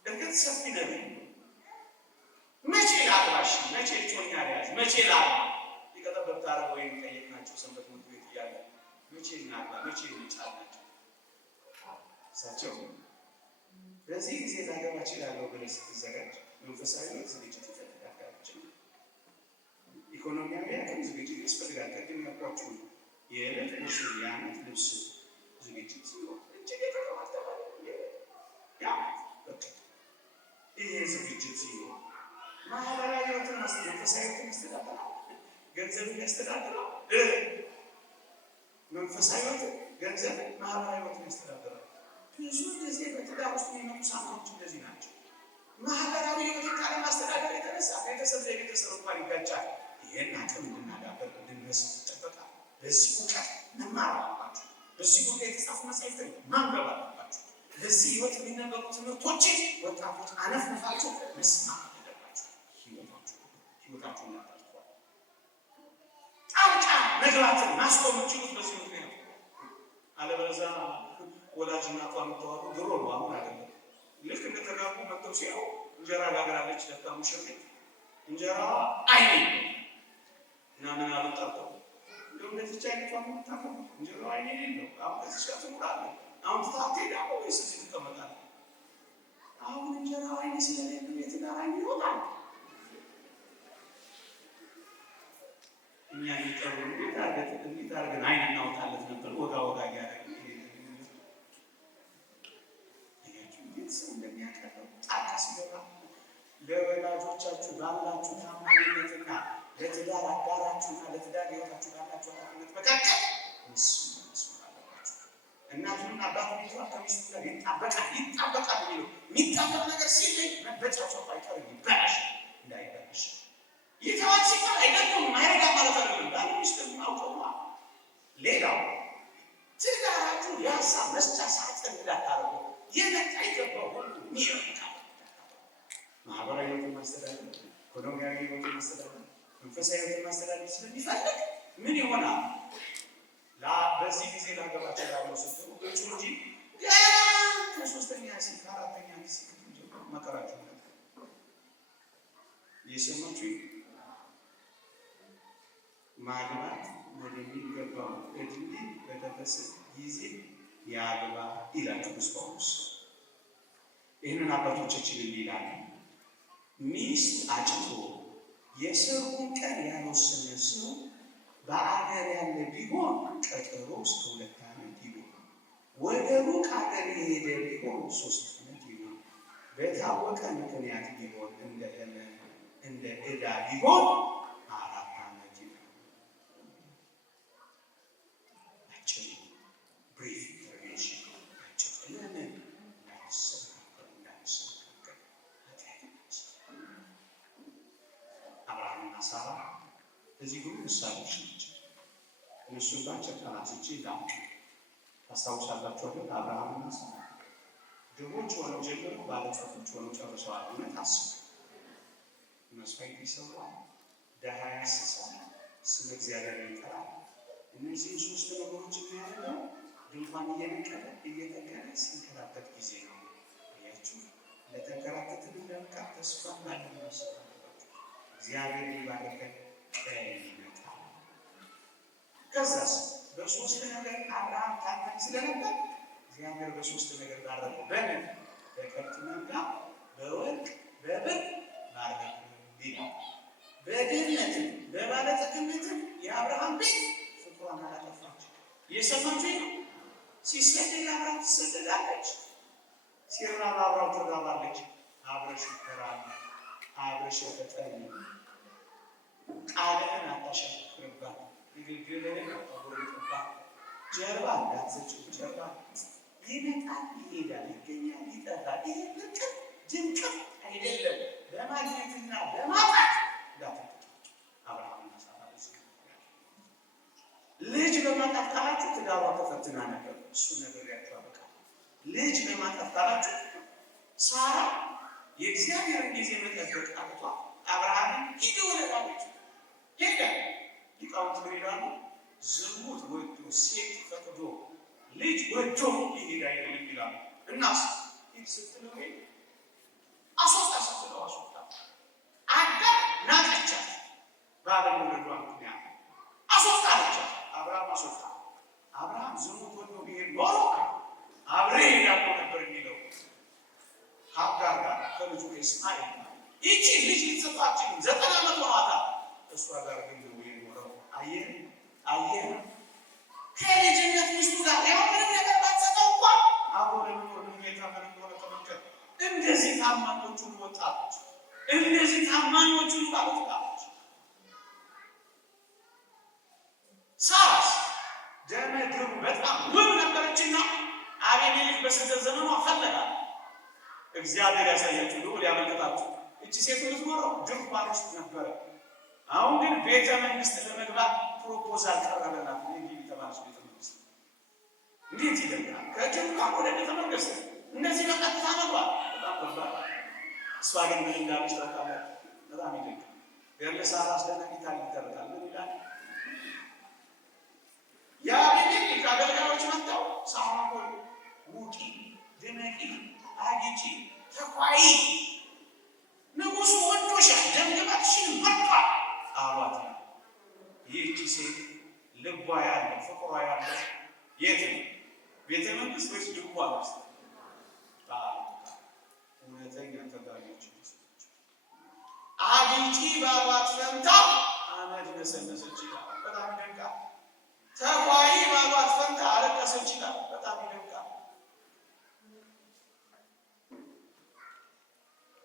እርግጥ ሰፊ ነገር መቼ ላግባሽ፣ መቼ ጮኛ ያዝ፣ መቼ ላግባ ሊቀጠበብ ታረገ ወይ ጠየቅናቸው። ሰንበት ትምህርት ቤት እያለ መቼ እናግባ፣ መቼ እንጫናቸው እሳቸው በዚህ ጊዜ ላገባ እችላለሁ ብለህ ስትዘጋጅ መንፈሳዊ ዝግጅት ይፈልጋል። ኢኮኖሚያዊ አቅም ዝግጅት ያስፈልጋል። ቅድም ያልኳችሁ የዕለት ቁርስ የዓመት ልብስ ዝግጅት ሲሆን እጅግ የተቀማጠለ ይሄ ዝግጅት ሲሆን ማህበራዊ ህይወትን መንፈሳዊ ህይወትን ያስተዳድራል። ገንዘብን ያስተዳድራል። መንፈሳዊ ህይወትን፣ ገንዘብን፣ ማህበራዊ ህይወትን ያስተዳድራል። ብዙ ጊዜ በትዳር ውስጥ የሚመጡ ሳንቶች እንደዚህ ናቸው። ማህበራዊ ህይወትን ካለማስተዳደር የተነሳ ቤተሰብ ለቤተሰብ እንኳን ይጋጫል። ይህን አቅም እንድናዳበር እንድንመስል ይጠበቃል። በዚህ እውቀት መማር አለባችሁ። በዚህ ጉዳይ የተጻፉ መጻሕፍትን ማንበብ አለባችሁ። በዚህ ህይወት የሚነበሩ ትምህርቶችን ወጣቶች አነፍንፋችሁ መስማት አለባችሁ። ህይወታችሁን ያጠርቷል። ጣልቃ መግባትን ማስቆም የምትችሉት በዚህ ምክንያት አለበለዚያ ወላጅ እናቷ የምታወሩ ድሮ ነው፣ አሁን አይደለም። ልክ እንደተጋቡ መጥተው ሲያዩ እንጀራ ጋግራለች ደብታ ሙሽሪት እንጀራ አይኔ እና ምን አልጣጣው እንደው እንደዚህ አይነቷ የምታከሙ እንጀራ አይኔ ነው። አሁን ከዚህ ጋር ትኖራለህ። አሁን ትታቴ ዳው ወይስ እዚህ ትቀመጣለህ? አሁን እንጀራ አይኔ ስለሌለ የትዳር አይኔ ይወጣል። እኛ ይቀሩ እንዴት አድርገን አይን እናወጣለት ነበር ወጋ እያደረግን ሰው እንደሚያቀርበው ጣቃ ሲገባ ለወላጆቻችሁ ባላችሁ ታማኝነትና ለትዳር አጋራችሁና ለትዳር ህይወታችሁ ባላችሁ ኃላፊነት መካከል መስማት አለባችሁ። እናቱና አባቱ ቢተዋል ከሚስቱ ጋር ይጣበቃል የሚለው የሚጣበቅ ነገር ሲለኝ መበጫቸው አይቀርም፣ ይበላሽ እንዳይበላሽ ይተዋል ሲባል አይደለም ማይረዳ ማለት አይደለም። ባለ ሚስት አውቀዋ ሌላው ትዳራችሁ የሀሳብ መስጫ ሳጥን እንዳታረጉ የመጣ ይገባው ሁሉ ይረካል። ማህበራዊ ህይወትን ማስተዳደር፣ ኢኮኖሚያዊ ህይወትን ማስተዳደር፣ መንፈሳዊ ህይወትን ማስተዳደር ስለሚፈልግ ምን ይሆናል? በዚህ ጊዜ ላገባቸው ያለው ስትሉ እጩ እንጂ ከሶስተኛ ሲል ከአራተኛ ሲል መከራቸው የሰማችሁ ማግባት ወደሚገባው እድሜ በደረሰ ጊዜ ያግባ ይላል ቅዱስ ጳውሎስ። ይህንን አባቶቻችን ይላሉ። ሚስት አጭቶ የሰርጉን ቀን ያልወሰነ ሰው በአገር ያለ ቢሆን ቀጠሮ እስከ 2 ዓመት ይሁን፣ ወደ ሩቅ አገር የሄደ ቢሆን 3 ዓመት ይሁን፣ በታወቀ ምክንያት ቢሆን እንደ ዕዳ ቢሆን 4 ዓመት ይሁን። ብሪፍ ኢንፎርሜሽን ለምን አብርሃምና ሳራ እዚህ ሁሉ ምሳሌዎች ናቸው። እነሱን ባጭር ተናስቼ ላምጡ። ታስታውሳላችሁ አይደል? አብርሃምና ሳራ ድሆች ሆነው ጀምሮ ባለጸጎች ሆነው ጨርሰዋል። እውነት አስቡ። መስዋዕት ይሰዋል፣ ደሃ ያስሳል፣ ስለ እግዚአብሔር ይጠራል። እነዚህ 3 ነገሮች የሚያደርገው ድንኳን እየተከለ ሲንከራተት ጊዜ ነው። ያችሁ ለተንከራተትን እንደምቃ ተስፋ ባለመስጠት እግዚአብሔር ሊባርከን ይመጣል። ከዛስ በሶስት ነገር አብርሃም ታማኝ ስለነበር እግዚአብሔር በሶስት ነገር ባረከው። በምን? በከብት መንጋ፣ በወርቅ በብር ባረከው ይላል። በድህነትም በባለጠግነትም የአብርሃም ቤት ፍቅሯን አላጠፋችም። የሰማችሁ ነው። ሲሰደድ አብራው ትሰደዳለች፣ ሲራብ አብራው ትራባለች። አብረሽ ትራለች፣ አብረሽ ተጠኝ፣ ቃልህን አታሸክርባት፣ ንግግርህን አታጎርጥባት፣ ጀርባ እንዳትሰጭው። ጀርባ ይመጣል ይሄዳል፣ ይገኛል ይጠፋል። ይሄ ፍቅር ድንቅም አይደለም። በማግኘትና በማጣት እንዳትጠጡ። አብርሃምና ሳራ ልጅ በማጣት ካላችሁ ትዳሯ ተፈትና ነበር። እሱ ነገር ያጫወቃ ልጅ በማጣት ካላችሁ ሳራ የእግዚአብሔርን ጊዜ መጠበቅ አቅቷ አብርሃምን ሂድ ወለዳለች። ሄደ። ሊቃውንት ይላሉ ዝሙት ወዶ ሴት ፈቅዶ ልጅ ወዶ ይሄድ አይደለም ይላሉ። እናስ ሂድ ስትለው ሄድ፣ አስወጣ ስትለው አስወጣ። አዳም ናቀቻት ባለመውለዷ ምክንያት አስወጣ አለቻት። አብርሃም አስወጣ። አብርሃም ዝሙት ወዶ ቢሄድ ኖሮ አብሬ ሄዳለሁ ነበር የሚለው ከአጋር ጋር ከልጁ ከእስማኤል ጋር። ይቺ ልጅ የተሰጣችን 90 ዓመት ሆኗታል። እሷ ጋር ግን ነው የኖረው። አየህ ከልጅነት ሚስቱ ጋር ያው ምንም ነገር ባትሰጠው እንኳን አብሮ ለመኖር ሁኔታ ምን እንደሆነ ተመልከት። እንደዚህ ታማኞቹን ወጣቶች፣ እንደዚህ ታማኞቹን ባለትዳሮች ሳራስ ደመግቡ በጣም ውብ ነበረችና አቤሜሌክ በስደት ዘመኗ ፈለጋት። እግዚአብሔር ያሳያችሁ ነው ሊያመለክታችሁ። እቺ ሴት ልትኖረው ድንኳን ውስጥ ነበረ። አሁን ግን ቤተ መንግስት ለመግባት ፕሮፖዛል ቀረበላት። እንግዲህ ተባለች ቤተ መንግስት እንዴት ይደርጋል? ከድንኳን ወደ ቤተ መንግስት እነዚህ በቀጥታ መግባት በጣም ከባድ። እሷ ግን ምን እንዳለች ታውቃለህ? በጣም ይደንቃል። ገርለ ሳራ አስደናቂ ታሪክ ይተርካል። ምን ይላል? የአቤሜሌክ አገልጋዮች መጥተው ሳራ ሆይ ውጪ፣ ድመቂ፣ አጊጪ፣ ተኳይ፣ ንጉሱ ወዶሻል፣ ደምግባትሽን በርቷል አሏት። ይህቺ ሴት ልቧ ያለ ፍቅሯ ያለ የት ነው? ቤተ መንግስት ወይስ ድንኳን ውስጥ? እውነተኛ ተጋቢዎች አጊጪ ባሏት ፈንታ አመድ ነሰነሰች ይላል። በጣም ይደንቃል። ተኳይ ባሏት ፈንታ አለቀሰች ይላል። በጣም ይደንቃል።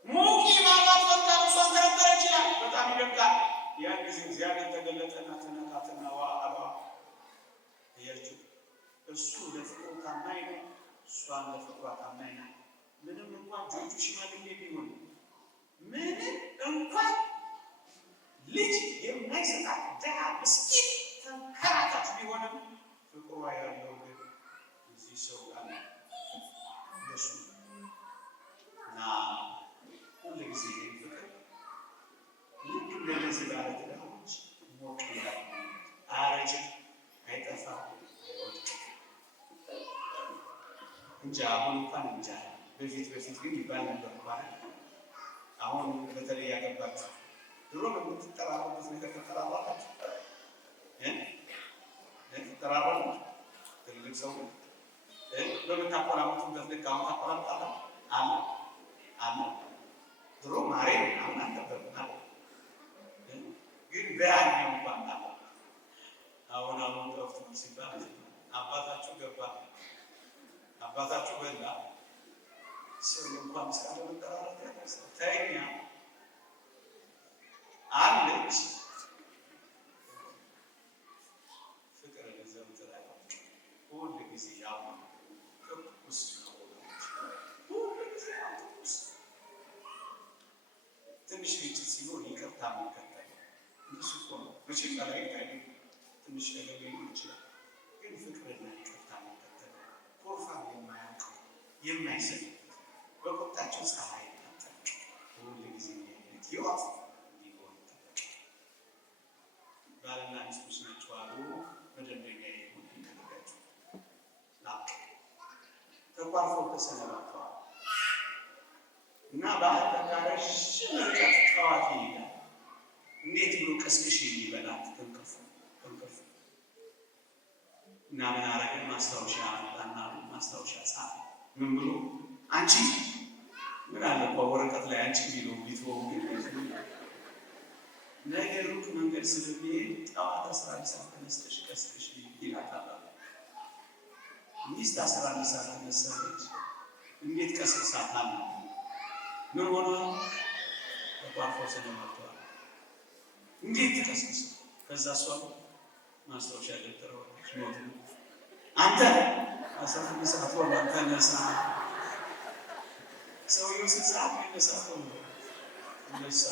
ሙቂ ባሏት ፈንታ እሷን ተረተረች ይላል። በጣም ይደንቃል። ያን ጊዜ እግዚአብሔር ተገለጠና ተነካትና ዋአሏ እያችሁ እሱ ለፍቅሩ ታማኝ ነው፣ እሷን ለፍቅሯ ታማኝ ነው። ምንም እንኳን ጆቹ ሽማግሌ ቢሆን፣ ምንም እንኳን ልጅ የማይሰጣት ድሃ ምስኪን ተንከራታች ቢሆንም ፍቅሯ ያለው ግን እዚህ ሰው ጋር እንደሱ እና ሁሉ ጊዜ ፍቅር ልክ እንደዚህ ባለ ትዳሮች ሞቅ ይላል። አያረጅም፣ አይጠፋም፣ አይወድቅም። እንጃ አሁን እንኳን እንጃ። በፊት ግን ይባል ነበር ማለት አሁን በተለይ ያገባችሁ ድሮ በምትጠራሩበት ነገር ተጠራራላችሁ ተጠራራሉ። ትልቅ ሰው በምታቆላምጡበት ልክ አሁን ታቆላምጣላ አለ ድሮ ማሬ አሁን አልነበርም ግን በያኛው እንኳን አሁን ጠፍቶ ሲባል አባታችሁ ገባ አባታችሁ በላ ሰው እንኳን እስካለ መጠራራት ያደርሳል። ተኛ አለች ፍቅር ለዘም ተላይ ሁሉ ጊዜ ያው ቅዱስ ነው። ሁሉ ጊዜ ቅዱስ ትንሽ ግጭት ሲኖር ይቅርታ መከተል እሱ እኮ ነው። መቼ ላይ ትንሽ ነገር ሊሆን ይችላል፣ ግን ፍቅርና ይቅርታ መከተል ኮርፋ የማያውቀው የማይሰጥ በቁጣቸው ፀሐይ ይታጠቅ ሁሉ ጊዜ የሚያየት ህይወት እንዲሆን ይጠበቅ። ባልና ሚስቶች ናቸው አሉ መደበኛ ይሁን ይነገራቸው ናቅ ተቋርፈው ተሰነባብተዋል እና ባህል ተጋረሽ ርቀት ጠዋት ይሄዳል። ቀስቅሽ ይበላት ተንከፍ እና ምን አረገ? ማስታወሻ አጣና ማስታወሻ ጻፈ። ምን ብሎ? አንቺ ምን አለ እኮ ወረቀት ላይ አንቺ ቢሎ ቢትወው ነገ ሩቅ መንገድ ስለሚሄድ ጠዋት 11 ሰዓት ተነስተሽ ቀስቅሽ ይላታል። ሚስት 11 ሰዓት ተነሳለች። እንዴት ቀስቅሳታል? ምን ሆነ? በቋፎ ስለመጥቷል። እንዴት ተቀስቅስ? ከዛ እሷ ማስታወሻ ደብተረው ኖት አንተ 11 ሰዓት ወላ ተነሳ። ሰውየው ስንት ይነሳት ነው? ነሳ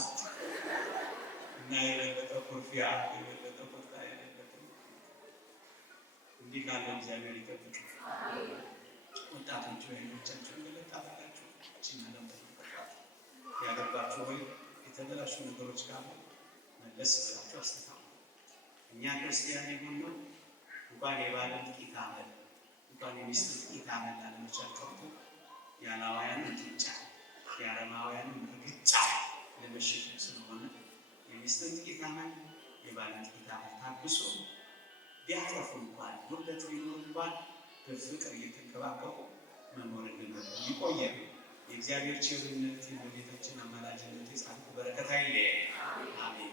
እና የበለጠ ኩርፊያ የበለጠ ቁጣ የበለጠ እንዲህ ካለ እግዚአብሔር ይጠብቅ። ወጣቶች ወይኖቻችሁን ገለጥ አድርጋችሁ እቺን ዓለም ተመልከቷት። ያገባችሁ ወይ የተበላሹ ነገሮች ካሉ መለስ ብላችሁ አስተካክሉ። እኛ ክርስቲያን የሆነው እንኳን የባልን ጥቂት አመል እንኳን የሚስት ጥቂት አመል ላለመቻል ቀርቶ የአላውያንን ጡጫ የአረማውያንን እርግጫ ለመሸከም ስለሆነ የሚስትን ጥቂት አመል የባልን ጥቂት አመል ታግሶ ቢያጠፉ እንኳን ጉድለት ቢኖር እንኳን በፍቅር እየተንከባከቡ መኖር እንድንመለ ይቆያል። የእግዚአብሔር ቸርነት የእመቤታችን አማላጅነት የጻድቁ በረከት አይለየን። አሜን።